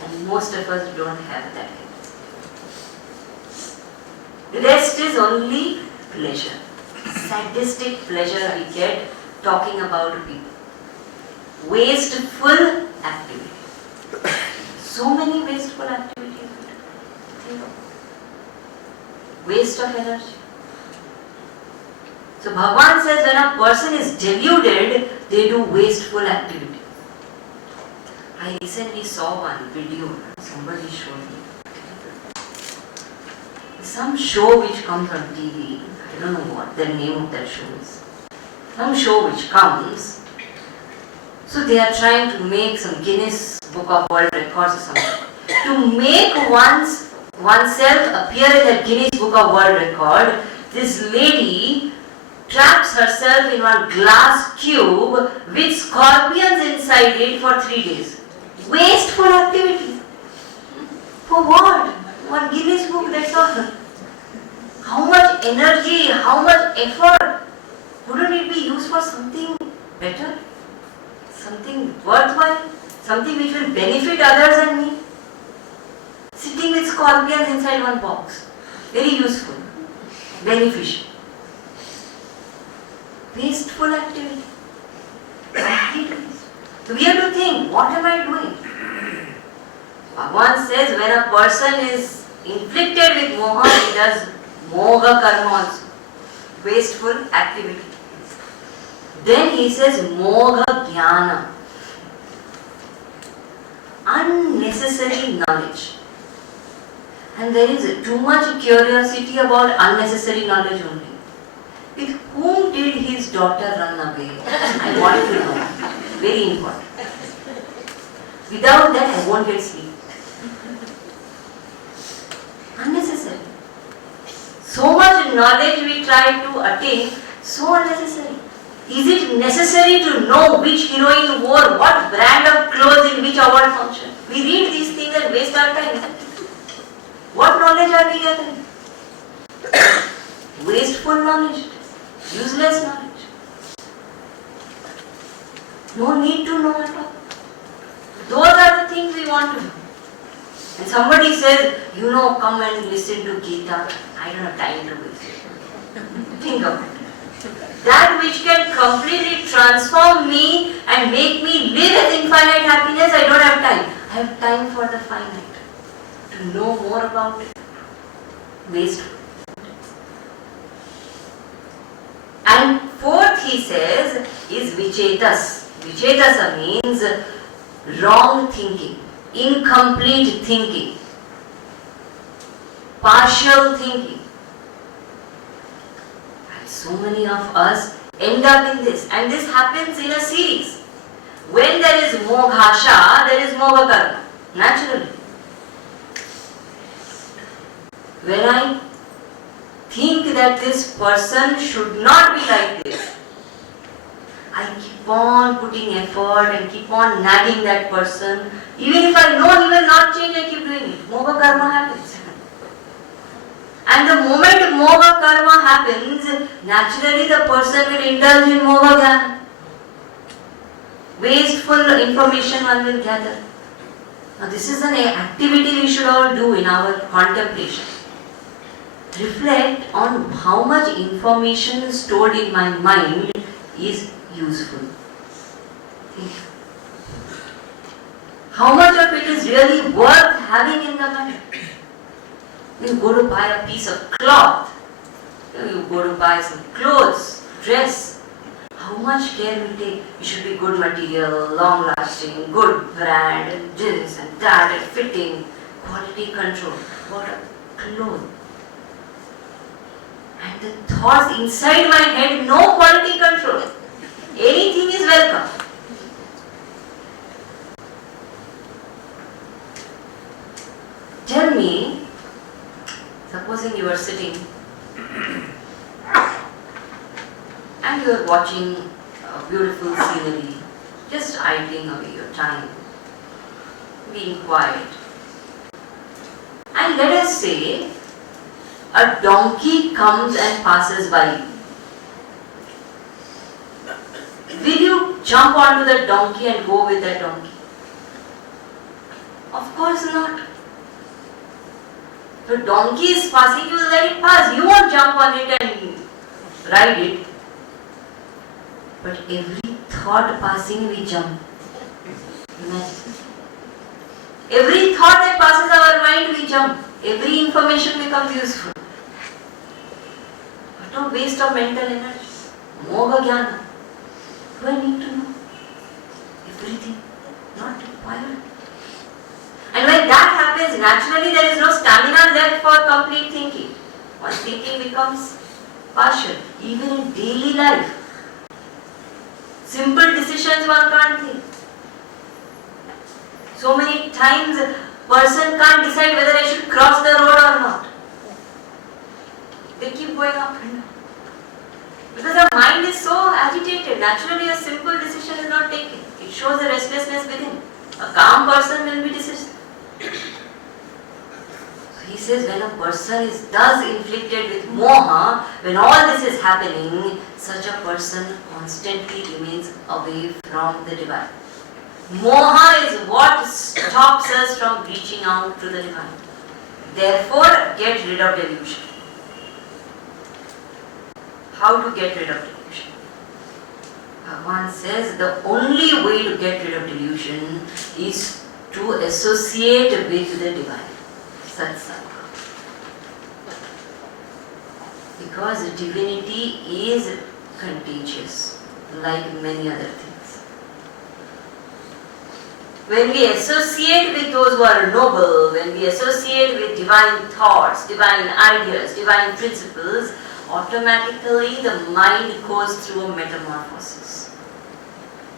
And most of us don't have that. The rest is only pleasure. Sadistic pleasure we get talking about people. Wasteful activity. So many wasteful activities. Waste of energy. So Bhagavan says when a person is deluded, they do wasteful activity. I recently saw one video, somebody showed me. Some show which comes on TV, I don't know what the name of that show is. Some show which comes, so they are trying to make some Guinness Book of World Records or something. To make oneself appear in the Guinness Book of World Record, this lady traps herself in one glass cube with scorpions inside it for 3 days. Wasteful activity. For what? One Guinness Book, that's all. How much energy, how much effort? Wouldn't it be used for something better? Something worthwhile? Something which will benefit others and me? Sitting with scorpions inside one box. Very useful. Beneficial. Wasteful activity. So we have to think, what am I doing? Bhagavan says when a person is inflicted with moha, he does mogha karma also. Wasteful activity. Then he says mogha jnana. Unnecessary knowledge. And there is too much curiosity about unnecessary knowledge only. With whom did his daughter run away? I want to know. Very important. Without that, I won't get sleep. Unnecessary. So much knowledge we try to attain, so unnecessary. Is it necessary to know which heroine wore what brand of clothes in which award function? We read these things and waste our time. What knowledge are we gathering? Wasteful knowledge. Useless knowledge. No need to know at all. Those are the things we want to know. And somebody says, come and listen to Geeta. I don't have time to listen. Think of it. That which can completely transform me and make me live as infinite happiness, I don't have time. I have time for the finite. To know more about it. Wasteful. And fourth, he says, is vichetas. Vichetasa means wrong thinking, incomplete thinking, partial thinking. And so many of us end up in this. And this happens in a series. When there is moghasha, there is mogha karma. Naturally. When I think that this person should not be like this, I keep on putting effort and keep on nagging that person. Even if I know he will not change, I keep doing it. Mogha karma happens. And the moment mogha karma happens, naturally the person will indulge in mogha jnana. Wasteful information one will gather. Now this is an activity we should all do in our contemplation. reflect on how much information stored in my mind is useful. Think. How much of it is really worth having in the mind? You go to buy a piece of cloth, you go to buy some clothes, dress. How much care we take? It should be good material, long lasting, good brand, and this and that, and fitting, quality control. What a cloth. And the thoughts inside my head, no quality control. Anything is welcome. Tell me, supposing you are sitting and you are watching a beautiful scenery, just idling away your time, being quiet. And let us say a donkey comes and passes by you. Will you jump onto that donkey and go with that donkey? Of course not. If a donkey is passing, you will let it pass. You won't jump on it and ride it. But every thought passing, we jump. Imagine. Every thought that passes our mind, we jump. Every information becomes useful. What a waste of mental energy. Moga jnana. Do I need to know everything? Not required. And when that happens, naturally there is no stamina left for complete thinking. Once thinking becomes partial, even in daily life. Simple decisions one can't think. So many times a person can't decide whether I should cross the road or not. They keep going up and down. Because the mind is so agitated, naturally a simple decision is not taken. It shows a restlessness within. A calm person will be decisive. So he says when a person is thus inflicted with moha, when all this is happening, such a person constantly remains away from the divine. Moha is what stops us from reaching out to the divine. Therefore, get rid of delusion. How to get rid of delusion? Bhagavan says the only way to get rid of delusion is to associate with the divine. Satsanga. Because divinity is contagious, like many other things. When we associate with those who are noble, when we associate with divine thoughts, divine ideas, divine principles, automatically the mind goes through a metamorphosis.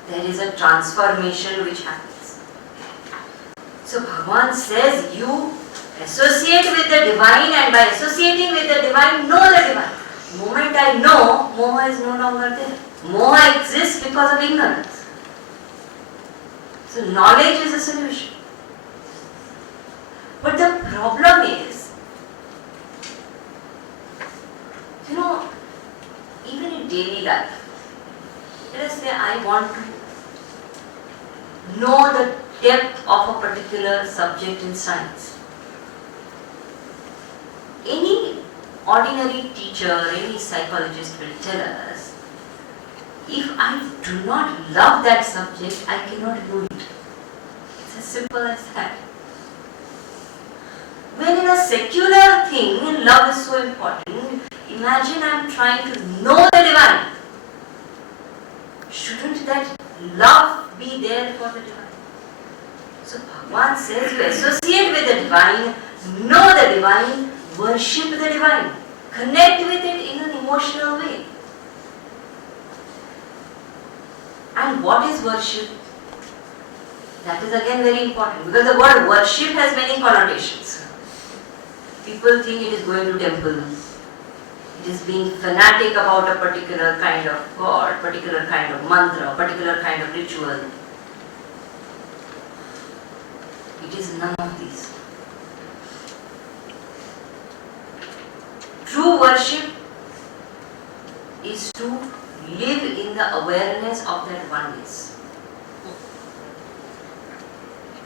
There is a transformation which happens. So Bhagavan says you associate with the divine, and by associating with the divine, know the divine. The moment I know, moha is no longer there. Moha exists because of ignorance. So knowledge is a solution. But the problem is, even in daily life, let us say I want to know the depth of a particular subject in science. Any ordinary teacher, any psychologist will tell us, if I do not love that subject, I cannot know it. It's as simple as that. When in a secular thing, love is so important. Imagine I am trying to know the divine. Shouldn't that love be there for the divine? So Bhagavan says you associate with the divine, know the divine, worship the divine, connect with it in an emotional way. And what is worship? That is again very important, because the word worship has many connotations. People think it is going to temple. It is being fanatic about a particular kind of god, particular kind of mantra, particular kind of ritual. It is none of these. True worship is to live in the awareness of that oneness.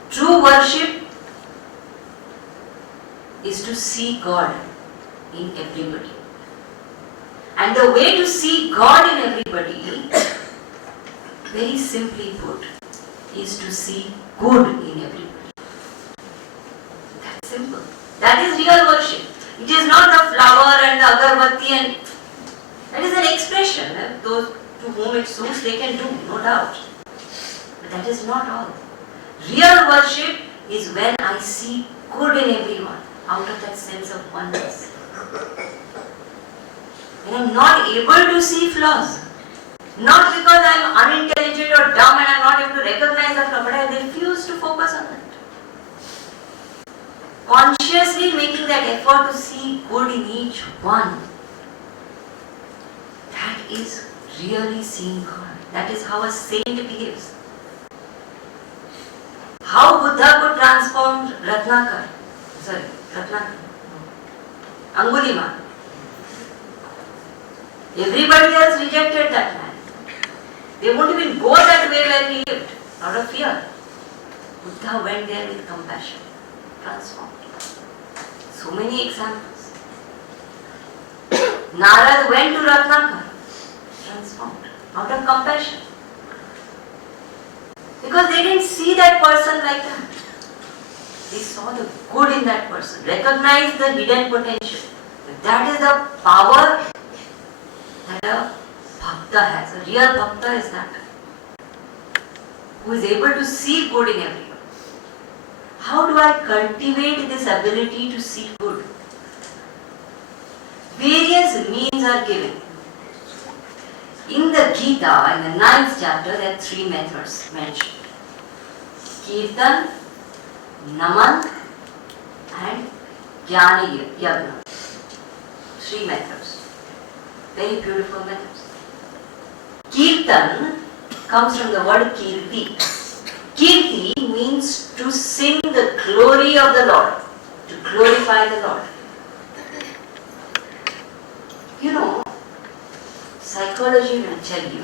True worship is to see God in everybody. And the way to see God in everybody, very simply put, is to see good in everybody. That's simple. That is real worship. It is not the flower and the agarbatti, and that is an expression. Those to whom it suits, they can do, no doubt. But that is not all. Real worship is when I see good in everyone, out of that sense of oneness. When I am not able to see flaws, not because I am unintelligent or dumb and I am not able to recognize the flaw, but I refuse to focus on that. Consciously making that effort to see good in each one, that is really seeing God. That is how a saint behaves. How Buddha could transform Anguliman. Everybody else rejected that man. They won't even go that way where he lived, out of fear. Buddha went there with compassion, transformed. So many examples. Narad went to Ratnakar, transformed, out of compassion. Because they didn't see that person like that. They saw the good in that person, recognized the hidden potential. That is the power that a bhakta has. A real bhakta is that, who is able to see good in everyone. How do I cultivate this ability to see good? Various means are given. In the Geeta, in the 9th chapter, there are 3 methods mentioned. Kirtan, Naman and Jnana Yagna. 3 methods. Very beautiful methods. Kirtan comes from the word Kirti. Kirti means to sing the glory of the Lord, to glorify the Lord. You know, psychology will tell you,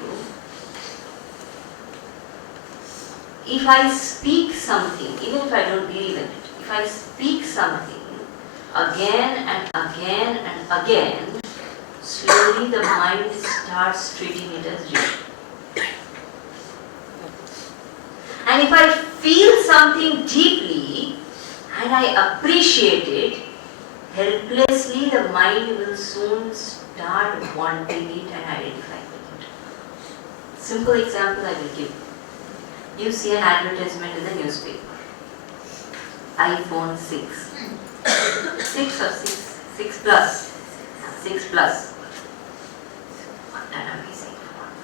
if I speak something, even if I don't believe in it, if I speak something again and again and again, slowly the mind starts treating it as real. And if I feel something deeply and I appreciate it, helplessly the mind will soon start wanting it and identifying with it. Simple example I will give. You see an advertisement in the newspaper. iPhone 6. 6 or 6 plus. 6 plus. What an amazing phone.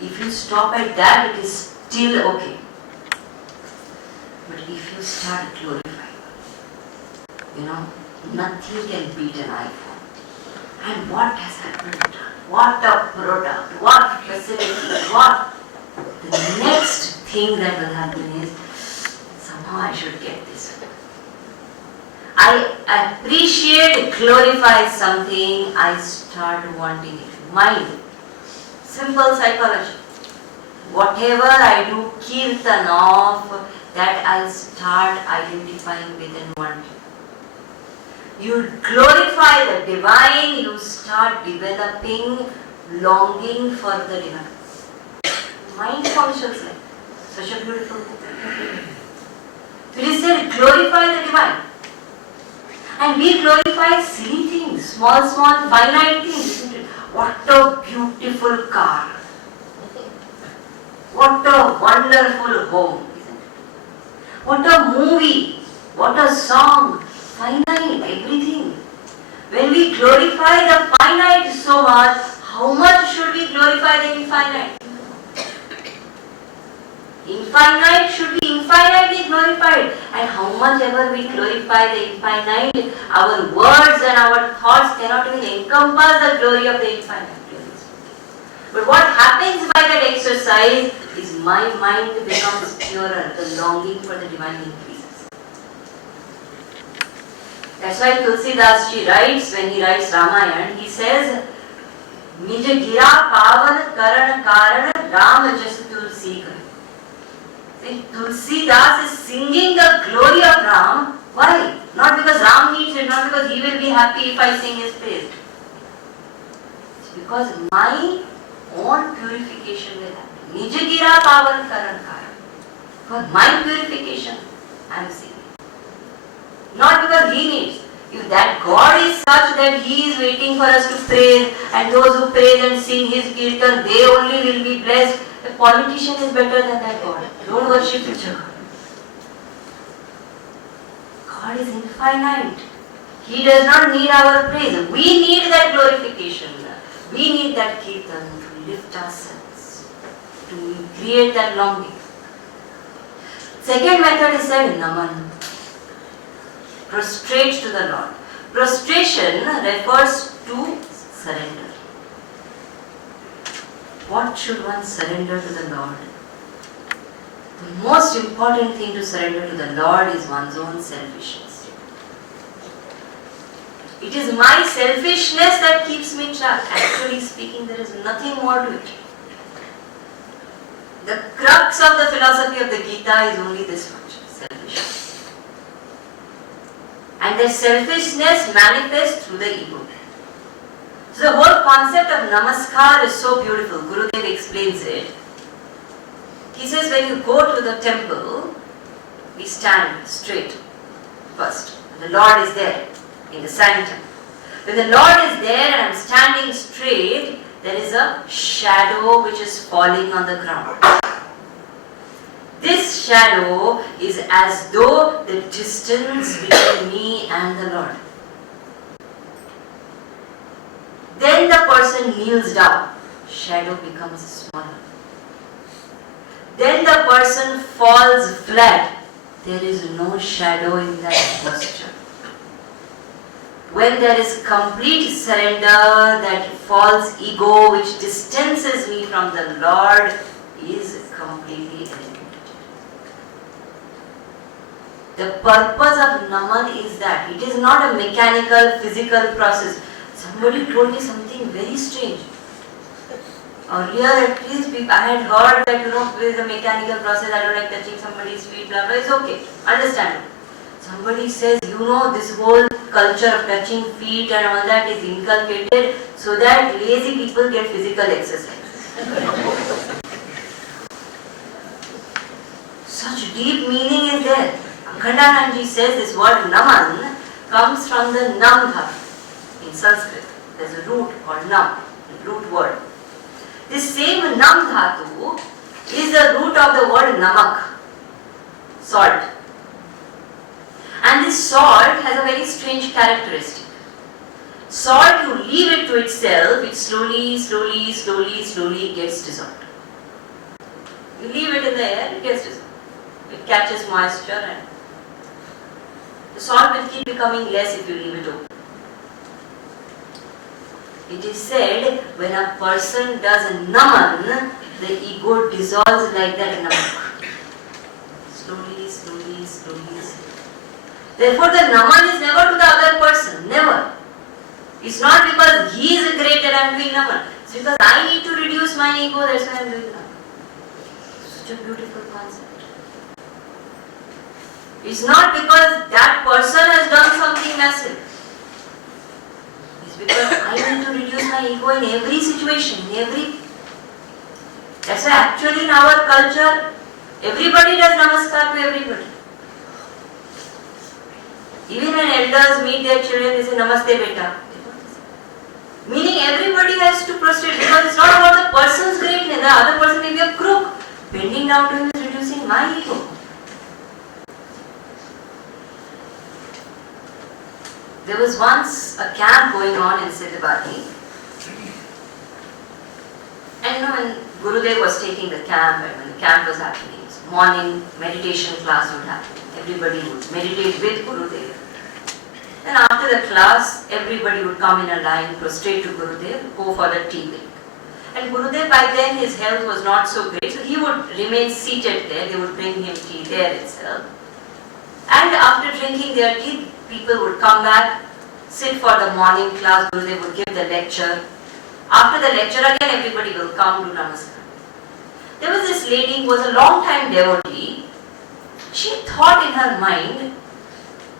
If you stop at that, it is still okay. But if you start glorifying, nothing can beat an iPhone. And what has happened? What a product, what facilities, what. The next thing that will happen is, somehow I should get this. I appreciate, glorify something, I start wanting it. Mind. Simple psychology. Whatever I do kirtan of, that I'll start identifying with and wanting. You glorify the divine, you start developing longing for the divine. Mind functions like such a beautiful thing. It is said, glorify the divine. And we glorify silly things, small, finite things, isn't it? What a beautiful car. What a wonderful home, isn't it? What a movie, what a song, finite, everything. When we glorify the finite so much, how much should we glorify the infinite? Infinite should be infinitely glorified, and how much ever we glorify the infinite, our words and our thoughts cannot even encompass the glory of the infinite. But what happens by that exercise is my mind becomes purer, the longing for the divine increases. That's why Tulsidas ji writes, when he writes Ramayana, he says, Nij gira pavan karan karan Ram jas tulsi kar. Tulsidas is singing the glory of Ram, Why? Not because Ram needs it, not because he will be happy if I sing his praise. It's because my own purification will happen. Nijagira pavan karan kara. For my purification, I am singing. Not because he needs. If that God is such that he is waiting for us to praise, and those who praise and sing his kirtan, they only will be blessed. A politician is better than that God. Don't worship each other. God is infinite. He does not need our praise. We need that glorification. We need that kirtan to lift ourselves, to create that longing. Second method is said naman. Prostrate to the Lord. Prostration refers to surrender. What should one surrender to the Lord? The most important thing to surrender to the Lord is one's own selfishness. It is my selfishness that keeps me trapped. Actually speaking, there is nothing more to it. The crux of the philosophy of the Geeta is only this much: selfishness. And the selfishness manifests through the ego. So the whole concept of namaskar is so beautiful. Gurudev explains it. He says when you go to the temple, we stand straight first. The Lord is there in the sanctum. When the Lord is there and I am standing straight, there is a shadow which is falling on the ground. This shadow is as though the distance between me and the Lord. Then the person kneels down. Shadow becomes smaller. Then the person falls flat. There is no shadow in that posture. When there is complete surrender, that false ego which distances me from the Lord is completely eliminated. The purpose of naman is that it is not a mechanical, physical process. Somebody told me something very strange. Earlier, at least I had heard that there is a mechanical process. I don't like touching somebody's feet, blah blah. It's okay, understand. Somebody says, this whole culture of touching feet and all that is inculcated so that lazy people get physical exercise. Such deep meaning is there. Khandananji says this word naman comes from the nam dhatu in Sanskrit. There is a root called nam, the root word. This same nam dhatu is the root of the word namak, salt. And this salt has a very strange characteristic. Salt, you leave it to itself, it slowly gets dissolved. You leave it in the air, it gets dissolved. It catches moisture and the salt will keep becoming less if you leave it open. It is said when a person does naman, the ego dissolves like that namak. Slowly. Therefore the naman is never to the other person, never. It's not because he is great that I am doing naman. It's because I need to reduce my ego, that's why I am doing naman. Such a beautiful concept. It's not because that person has done something massive. It's because I need to reduce my ego in every situation, That's why actually in our culture, everybody does namaskar to everybody. Even when elders meet their children, they say namaste beta. Meaning everybody has to prostrate because it's not about the person's greatness. The other person may be a crook. Bending down to him is reducing my ego. There was once a camp going on in Siddhabati. And when Gurudev was taking the camp and when the camp was happening, morning meditation class would happen. Everybody would meditate with Gurudev. And after the class, everybody would come in a line, prostrate to Gurudev, go for the tea break. And Gurudev, by then his health was not so great, so he would remain seated there. They would bring him tea there itself. And after drinking their tea, people would come back, sit for the morning class, Gurudev would give the lecture. After the lecture again, everybody will come to Namaskar. There was this lady who was a long time devotee. She thought in her mind,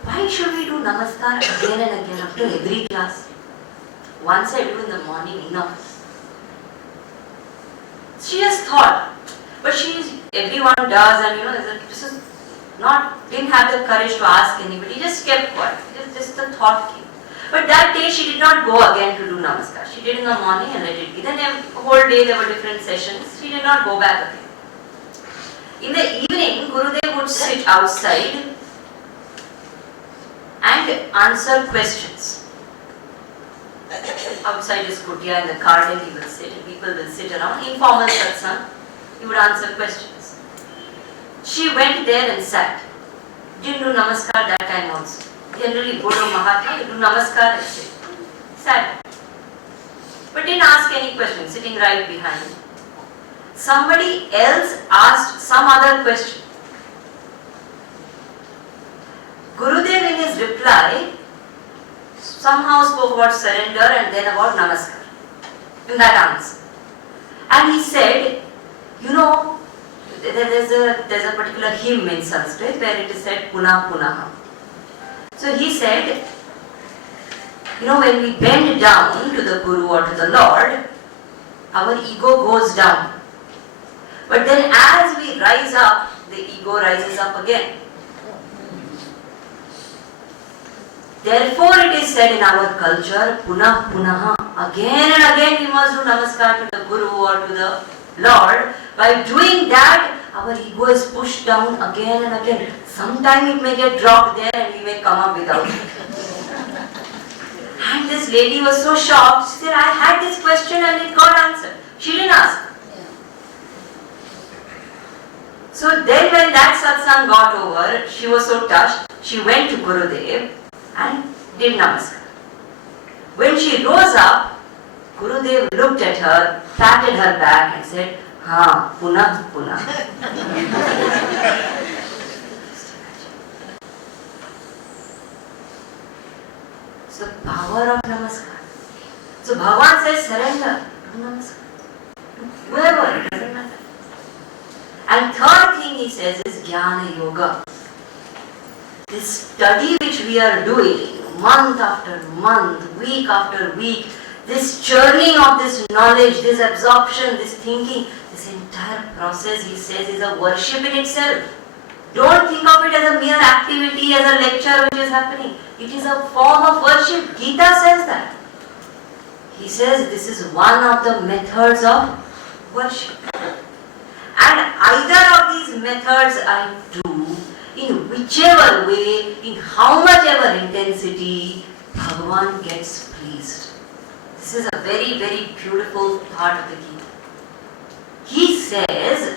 why should we do namaskar again and again after every class? Once I do in the morning, enough. She just thought, but everyone does, and this is not, didn't have the courage to ask anybody, just kept quiet. Just the thought came. But that day she did not go again to do namaskar. She did in the morning and let it be. Then the whole day there were different sessions. She did not go back again. In the evening, Gurudev would sit outside and answer questions. Outside his kutia in the garden he will sit and people will sit around. Informal satsang. He would answer questions. She went there and sat. Didn't do namaskar that time also. Generally go to Mahatma, do namaskar and sit. Sat. But didn't ask any question, sitting right behind. Somebody else asked some other question. Gurudev in his reply somehow spoke about surrender and then about namaskar in that answer. And he said, there's a particular hymn in Sanskrit where it is said Puna Punaha. So he said, when we bend down to the Guru or to the Lord, our ego goes down. But then as we rise up, the ego rises up again. Therefore it is said in our culture, Punah Punaha, again and again we must do namaskar to the Guru or to the Lord. By doing that, our ego is pushed down again and again. Sometime it may get dropped there and we may come up without it. And this lady was so shocked. She said, I had this question and it got answered. She didn't ask. So then when that satsang got over, she was so touched, she went to Gurudev and did namaskar. When she rose up, Gurudev looked at her, patted her back and said, Ha, Punah, Punah. It's the power of namaskar. So Bhagavan says surrender, do namaskar. Whoever, it doesn't matter. And third thing he says is Jnana Yoga. This study which we are doing month after month, week after week, this churning of this knowledge, this absorption, this thinking, this entire process, he says, is a worship in itself. Don't think of it as a mere activity, as a lecture which is happening. It is a form of worship. Geeta says that. He says this is one of the methods of worship. And either of these methods I do, in whichever way, in how much ever intensity, Bhagavan gets pleased. This is a very, very beautiful part of the Gita. He says,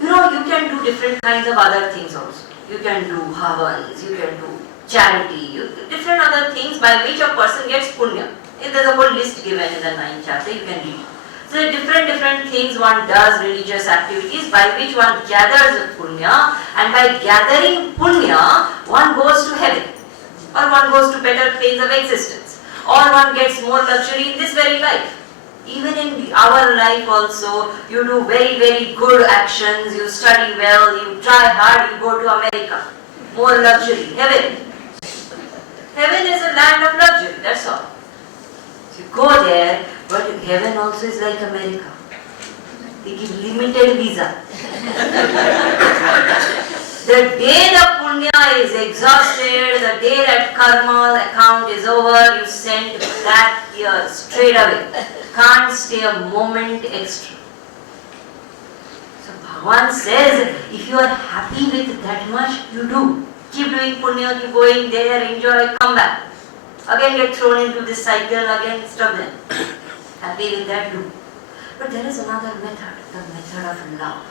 you can do different kinds of other things also. You can do havans, you can do charity, different other things by which a person gets punya. There's a whole list given in the 9th chapter, you can read. So there are different things one does, religious activities by which one gathers punya, and by gathering punya, one goes to heaven, or one goes to better planes of existence, or one gets more luxury in this very life. Even in our life also, you do very, very good actions, you study well, you try hard, you go to America. More luxury, heaven. Heaven is a land of luxury, that's all. So you go there, but heaven also is like America. They give limited visa. The day the punya is exhausted, the day that karma account is over, you send that year straight away. Can't stay a moment extra. So Bhagavan says, if you are happy with that much, you do. Keep doing punya, keep going there, enjoy, come back. Again get thrown into this cycle, again stop there. Happy with that, do. But there is another method, the method of love.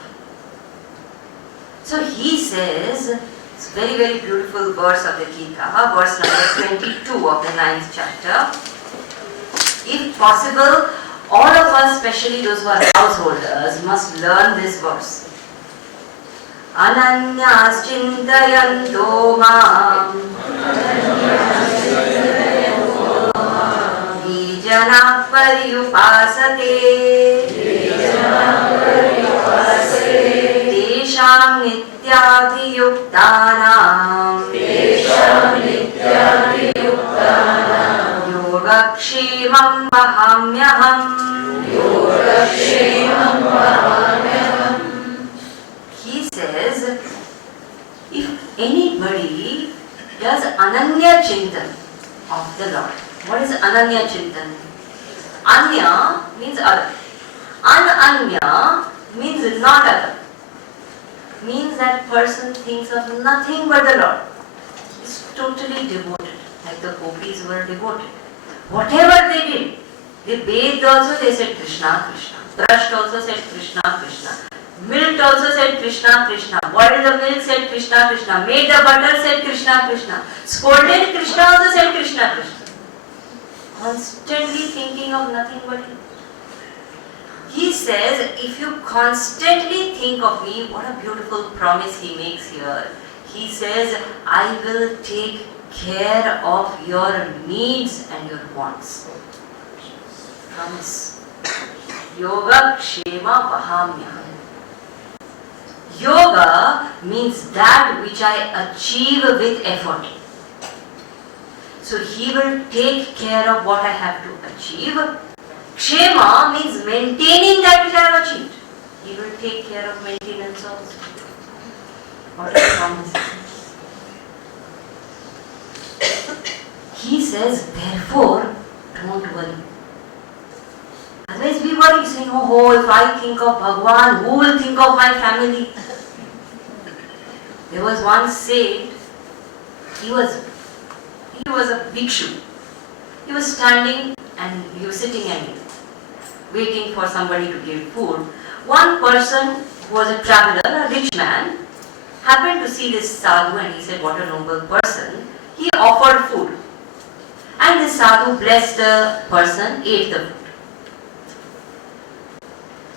So he says, it's a very, very beautiful verse of the Gita, verse number 22 of the 9th chapter. If possible, all of us, especially those who are householders, must learn this verse. Ananyas chintayanto mam Vijana paryupasate Tesham योगक्षेमं वहाम्यहम्. He says, if anybody does Ananya Chintan of the Lord. What is Ananya Chintan? Anya means other. Ananya means not other. Means that person thinks of nothing but the Lord. Is totally devoted. Like the gopis were devoted. Whatever they did, they bathed also, they said Krishna, Krishna. Brushed also said Krishna, Krishna. Milked also said Krishna, Krishna. Boiled the milk said Krishna, Krishna. Made the butter said Krishna, Krishna. Scolded Krishna also said Krishna, Krishna. Constantly thinking of nothing but Him. He says, if you constantly think of me, what a beautiful promise He makes here. He says, I will take care of your needs and your wants. Promise. Yoga Kshema Vahamya. Yoga means that which I achieve with effort. So He will take care of what I have to achieve. Kshema means maintaining that which I have achieved. He will take care of maintenance also. What a promise. He says, therefore, don't worry. Otherwise we worry, saying, oh, if I think of Bhagwan, who will think of my family? There was one saint, he was a bhikshu. He was standing and he was sitting and waiting for somebody to give food. One person who was a traveler, a rich man, happened to see this sadhu and he said, what a noble person. He offered food. And this sadhu blessed the person, ate the food.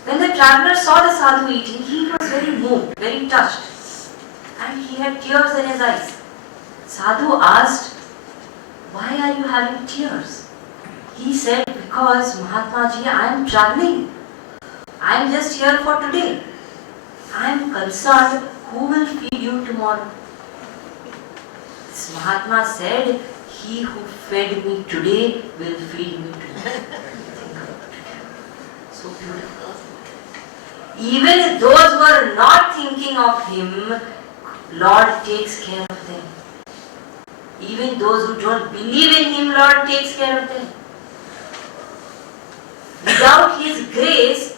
When the traveler saw the sadhu eating, he was very moved, very touched. And he had tears in his eyes. Sadhu asked, why are you having tears? He said, because Mahatma Ji, I am traveling. I am just here for today. I am concerned who will feed you tomorrow. This Mahatma said, he who fed me today will feed me tomorrow. So beautiful. Even those who are not thinking of Him, Lord takes care of them. Even those who don't believe in Him, Lord takes care of them. Without His grace,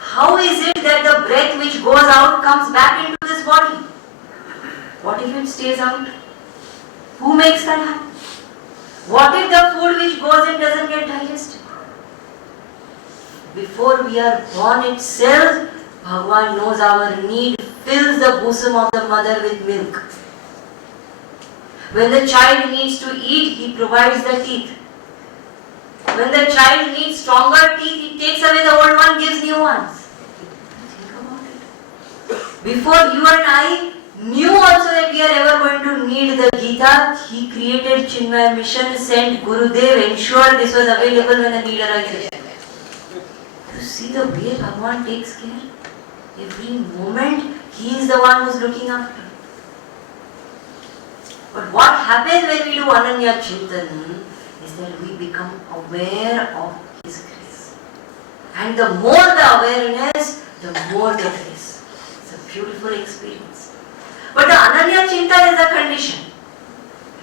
how is it that the breath which goes out comes back into this body? What if it stays out? Who makes that happen? What if the food which goes in doesn't get digested? Before we are born itself, Bhagwan knows our need, fills the bosom of the mother with milk. When the child needs to eat, He provides the teeth. When the child needs stronger teeth, He takes away the old one, gives new ones. Think about it. Before you and I knew also that we are ever going to need the Geeta, He created Chinmaya Mission, sent Gurudev, ensured this was available when the need arises. You see the way Bhagwan takes care? Every moment, He is the one who is looking after. But what happens when we do Ananya Chintan is that we become aware of His grace. And the more the awareness, the more the grace. It's a beautiful experience. But the Ananya Chintan is a condition.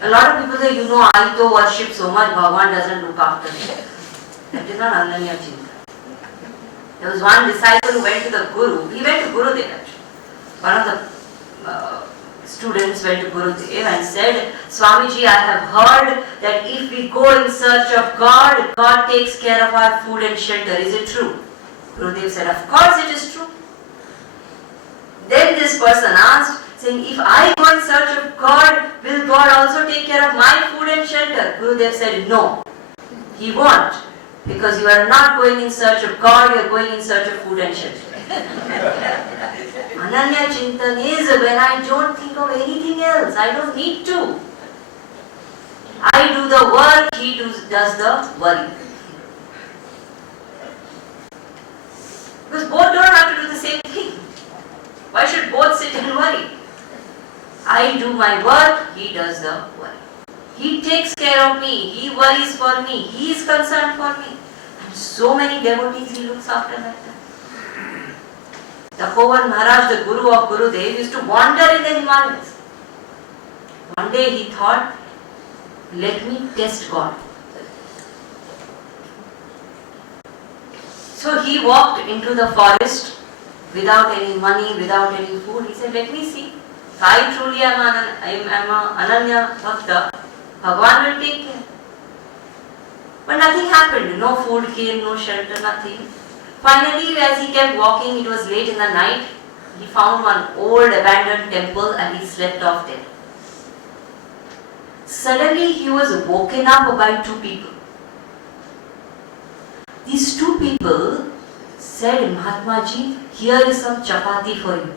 A lot of people say, I to worship so much, Bhagwan doesn't look after me. That is not Ananya Chintan. There was one disciple who went to the Guru. He went to Gurudev actually. One of the students went to Gurudev and said, Swamiji, I have heard that if we go in search of God, God takes care of our food and shelter. Is it true? Gurudev said, of course it is true. Then this person asked, saying, if I go in search of God, will God also take care of my food and shelter? Gurudev said, no, He won't. Because you are not going in search of God, you are going in search of food and shelter. Ananya Chintan is when I don't think of anything else. I don't need to. I do the work, He does the worry. Because both don't have to do the same thing. Why should both sit and I do my work, he does the work. He takes care of me, he worries for me, he is concerned for me. And so many devotees he looks after like that. Tapovan Maharaj, the Guru of Gurudev, used to wander in the Himalayas. One day he thought, let me test God. So he walked into the forest without any money, without any food. He said, let me see. If I truly am an Ananya Bhakta, Bhagwan will take care. But nothing happened. No food came, no shelter, nothing. Finally, as he kept walking, it was late in the night, he found one old abandoned temple and he slept off there. Suddenly, he was woken up by two people. These two people said, Mahatma Ji, here is some chapati for you.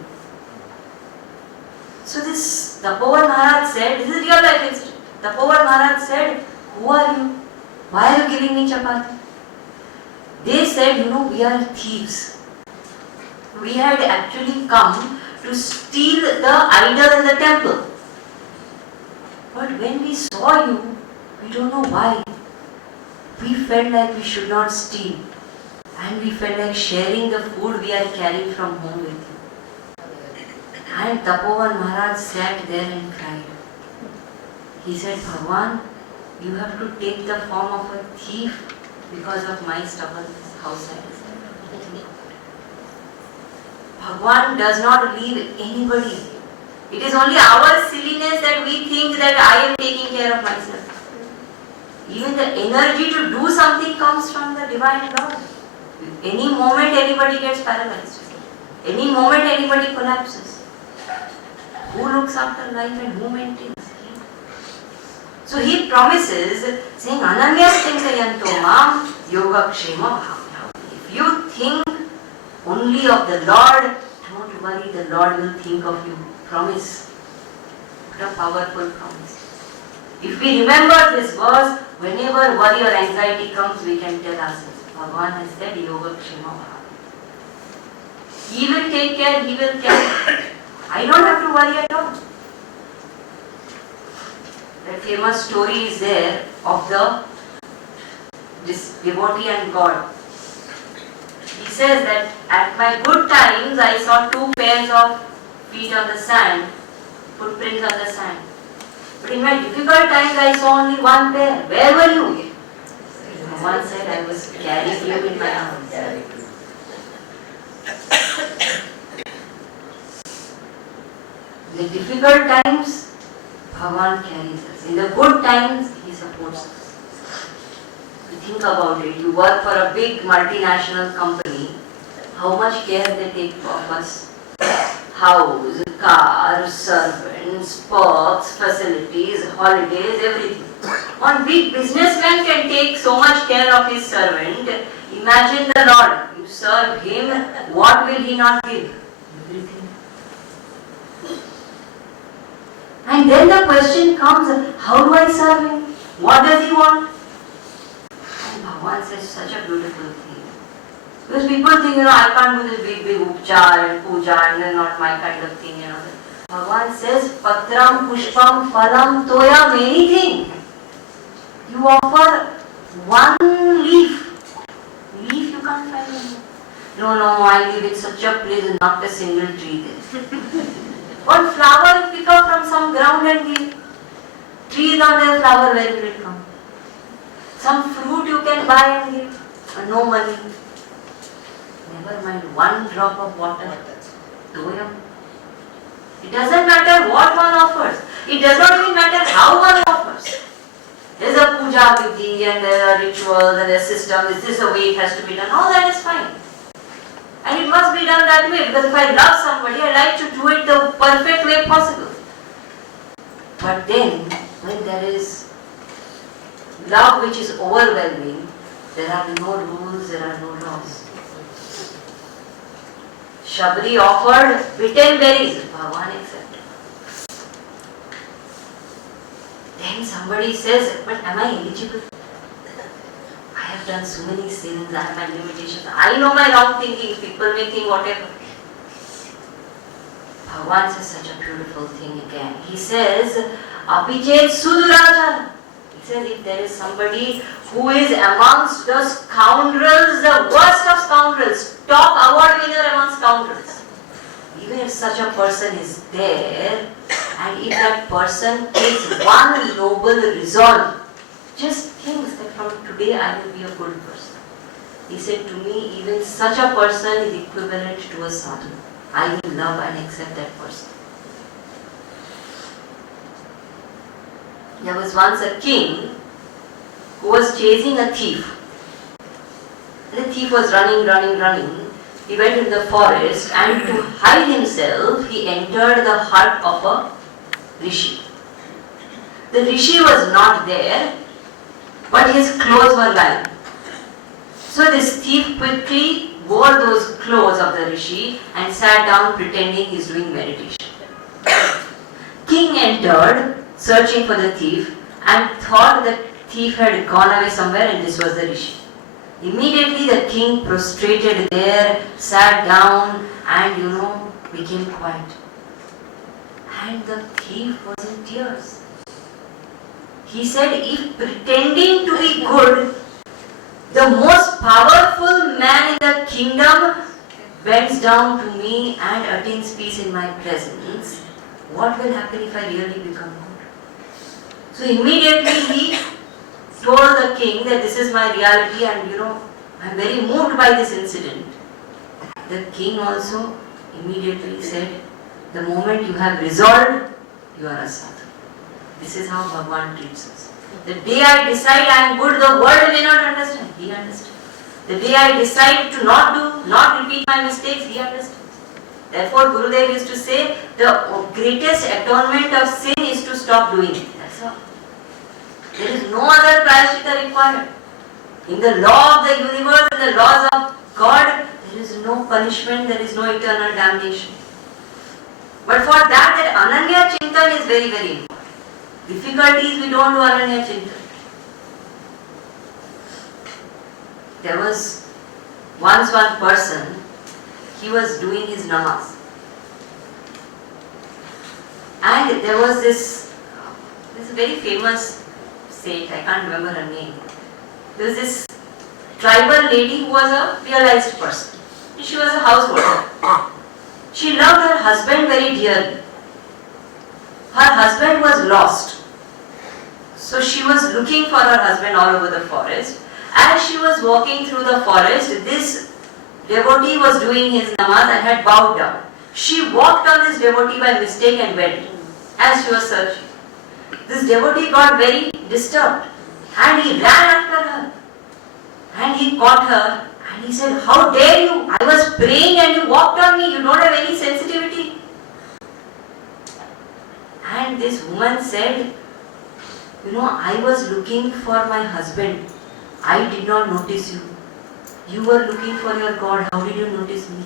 So this Tapovan Maharaj said, this is real life incident. Tapovan Maharaj said, who are you? Why are you giving me chapati? They said, we are thieves. We had actually come to steal the idol in the temple. But when we saw you, we don't know why. We felt like we should not steal. And we felt like sharing the food we are carrying from home with you. And Tapovan Maharaj sat there and cried. He said, Bhagwan, you have to take the form of a thief because of my stubbornness. How sad is that? Bhagwan does not leave anybody. It is only our silliness that we think that I am taking care of myself. Even the energy to do something comes from the Divine Lord. Any moment anybody gets paralyzed. Any moment anybody collapses. Who looks after life and who maintains? So he promises, saying, Ananyas Chintayanto Mam Yoga Kshema Bhavya. If you think only of the Lord, don't worry, the Lord will think of you. Promise. What a powerful promise. If we remember this verse, whenever worry or anxiety comes, we can tell ourselves, Bhagavan has said, Yoga Kshema Bhavya. He will take care, He will care. I don't have to worry at all. That famous story is there of this devotee and God. He says that at my good times I saw two pairs of feet on the sand, footprints on the sand. But in my difficult times I saw only one pair. Where were you? One said, I was carrying you in my arms. In the difficult times, Bhagavan carries us. In the good times, He supports us. You think about it. You work for a big multinational company. How much care they take of us? House, car, servants, perks, facilities, holidays, everything. One big businessman can take so much care of his servant. Imagine the Lord. You serve Him, what will He not give? Everything. And then the question comes, how do I serve Him? What does He want? And Bhagavan says such a beautiful thing. Because people think, I can't do this big upchar and puja and not my kind of thing. Bhagavan says, Patram, Pushpam, Phalam, Toya, anything. You offer one leaf. Leaf you can't find anymore. No, I live in such a place, not a single tree there. One flower you pick up from some ground and give. Tree is not a flower, where will it come? Some fruit you can buy and give. No money. Never mind one drop of water. Toyam. It doesn't matter what one offers. It does not even matter how one offers. There is a puja vidhi and there are rituals and a system. Is this the way it has to be done? All that is fine. And it must be done that way, because if I love somebody, I like to do it the perfect way possible. But then, when there is love which is overwhelming, there are no rules, there are no laws. Shabri offered bitten berries, Bhagavan accepted. Then somebody says, but am I eligible? I have done so many sins, I have my limitations. I know my wrong thinking, people may think whatever. Bhagavan says such a beautiful thing again. He says, Apichet Sudurachara. He says, if there is somebody who is amongst the scoundrels, the worst of scoundrels, top award winner among scoundrels, even if such a person is there, and if that person takes one noble resolve, just thinks that from today I will be a good person. He said to me, even such a person is equivalent to a sadhu. I will love and accept that person. There was once a king who was chasing a thief. The thief was running. He went in the forest, and to hide himself, he entered the hut of a rishi. The rishi was not there, but his clothes were lying. So this thief quickly wore those clothes of the rishi and sat down pretending he is doing meditation. King entered, searching for the thief, and thought the thief had gone away somewhere and this was the rishi. Immediately the king prostrated there, sat down and became quiet. And the thief was in tears. He said, if pretending to be good, the most powerful man in the kingdom bends down to me and attains peace in my presence, what will happen if I really become good? So immediately he told the king that this is my reality and I am very moved by this incident. The king also immediately said, the moment you have resolved, you are a sadhu. This is how Bhagavan treats us. The day I decide I am good, the world may not understand. He understands. The day I decide to not repeat my mistakes, he understands. Therefore, Gurudev used to say, the greatest atonement of sin is to stop doing it. That's all. There is no other prayashita required. In the law of the universe, in the laws of God, there is no punishment, there is no eternal damnation. But for that Ananya Chintan is very, very important. Difficulties we don't do Ananya Chintan. There was once one person, he was doing his namaz. And there was this very famous saint, I can't remember her name. There was this tribal lady who was a realized person. She was a householder. She loved her husband very dearly. Her husband was lost. So she was looking for her husband all over the forest. As she was walking through the forest, this devotee was doing his namaz and had bowed down. She walked on this devotee by mistake and went as she was searching. This devotee got very disturbed and he ran after her and he caught her and he said, how dare you? I was praying and you walked on me. You don't have any sensitivity. And this woman said, I was looking for my husband. I did not notice you. You were looking for your God. How did you notice me?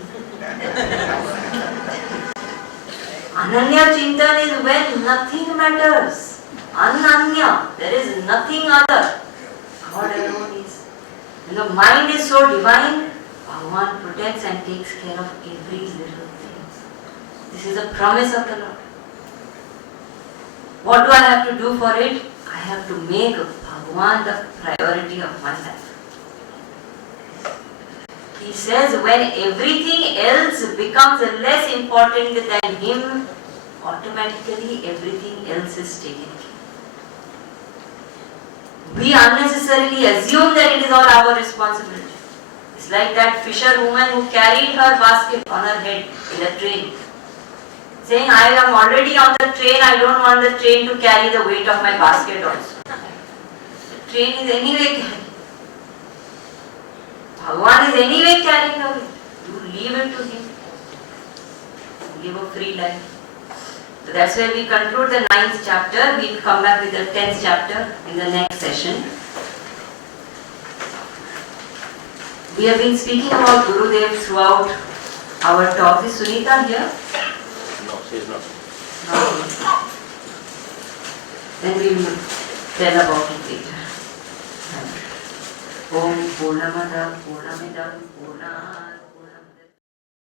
Ananya Chintan is when nothing matters. Ananya, there is nothing other. God alone is. When the mind is so divine, Bhagavan protects and takes care of every little thing. This is a promise of the Lord. What do I have to do for it? I have to make Bhagavan the priority of my life. He says when everything else becomes less important than him, automatically everything else is taken care of. We unnecessarily assume that it is all our responsibility. It's like that fisherwoman who carried her basket on her head in a train, saying, I am already on the train, I don't want the train to carry the weight of my basket also. The train is anyway carrying. Bhagavan is anyway carrying the weight. You leave it to him. Live a free life. So that's where we conclude the 9th chapter. We will come back with the 10th chapter in the next session. We have been speaking about Gurudev throughout our talk. Is Sunita here? No, she is not. No. Then we will tell about it later. Om Purnamada Purnamidam Purnam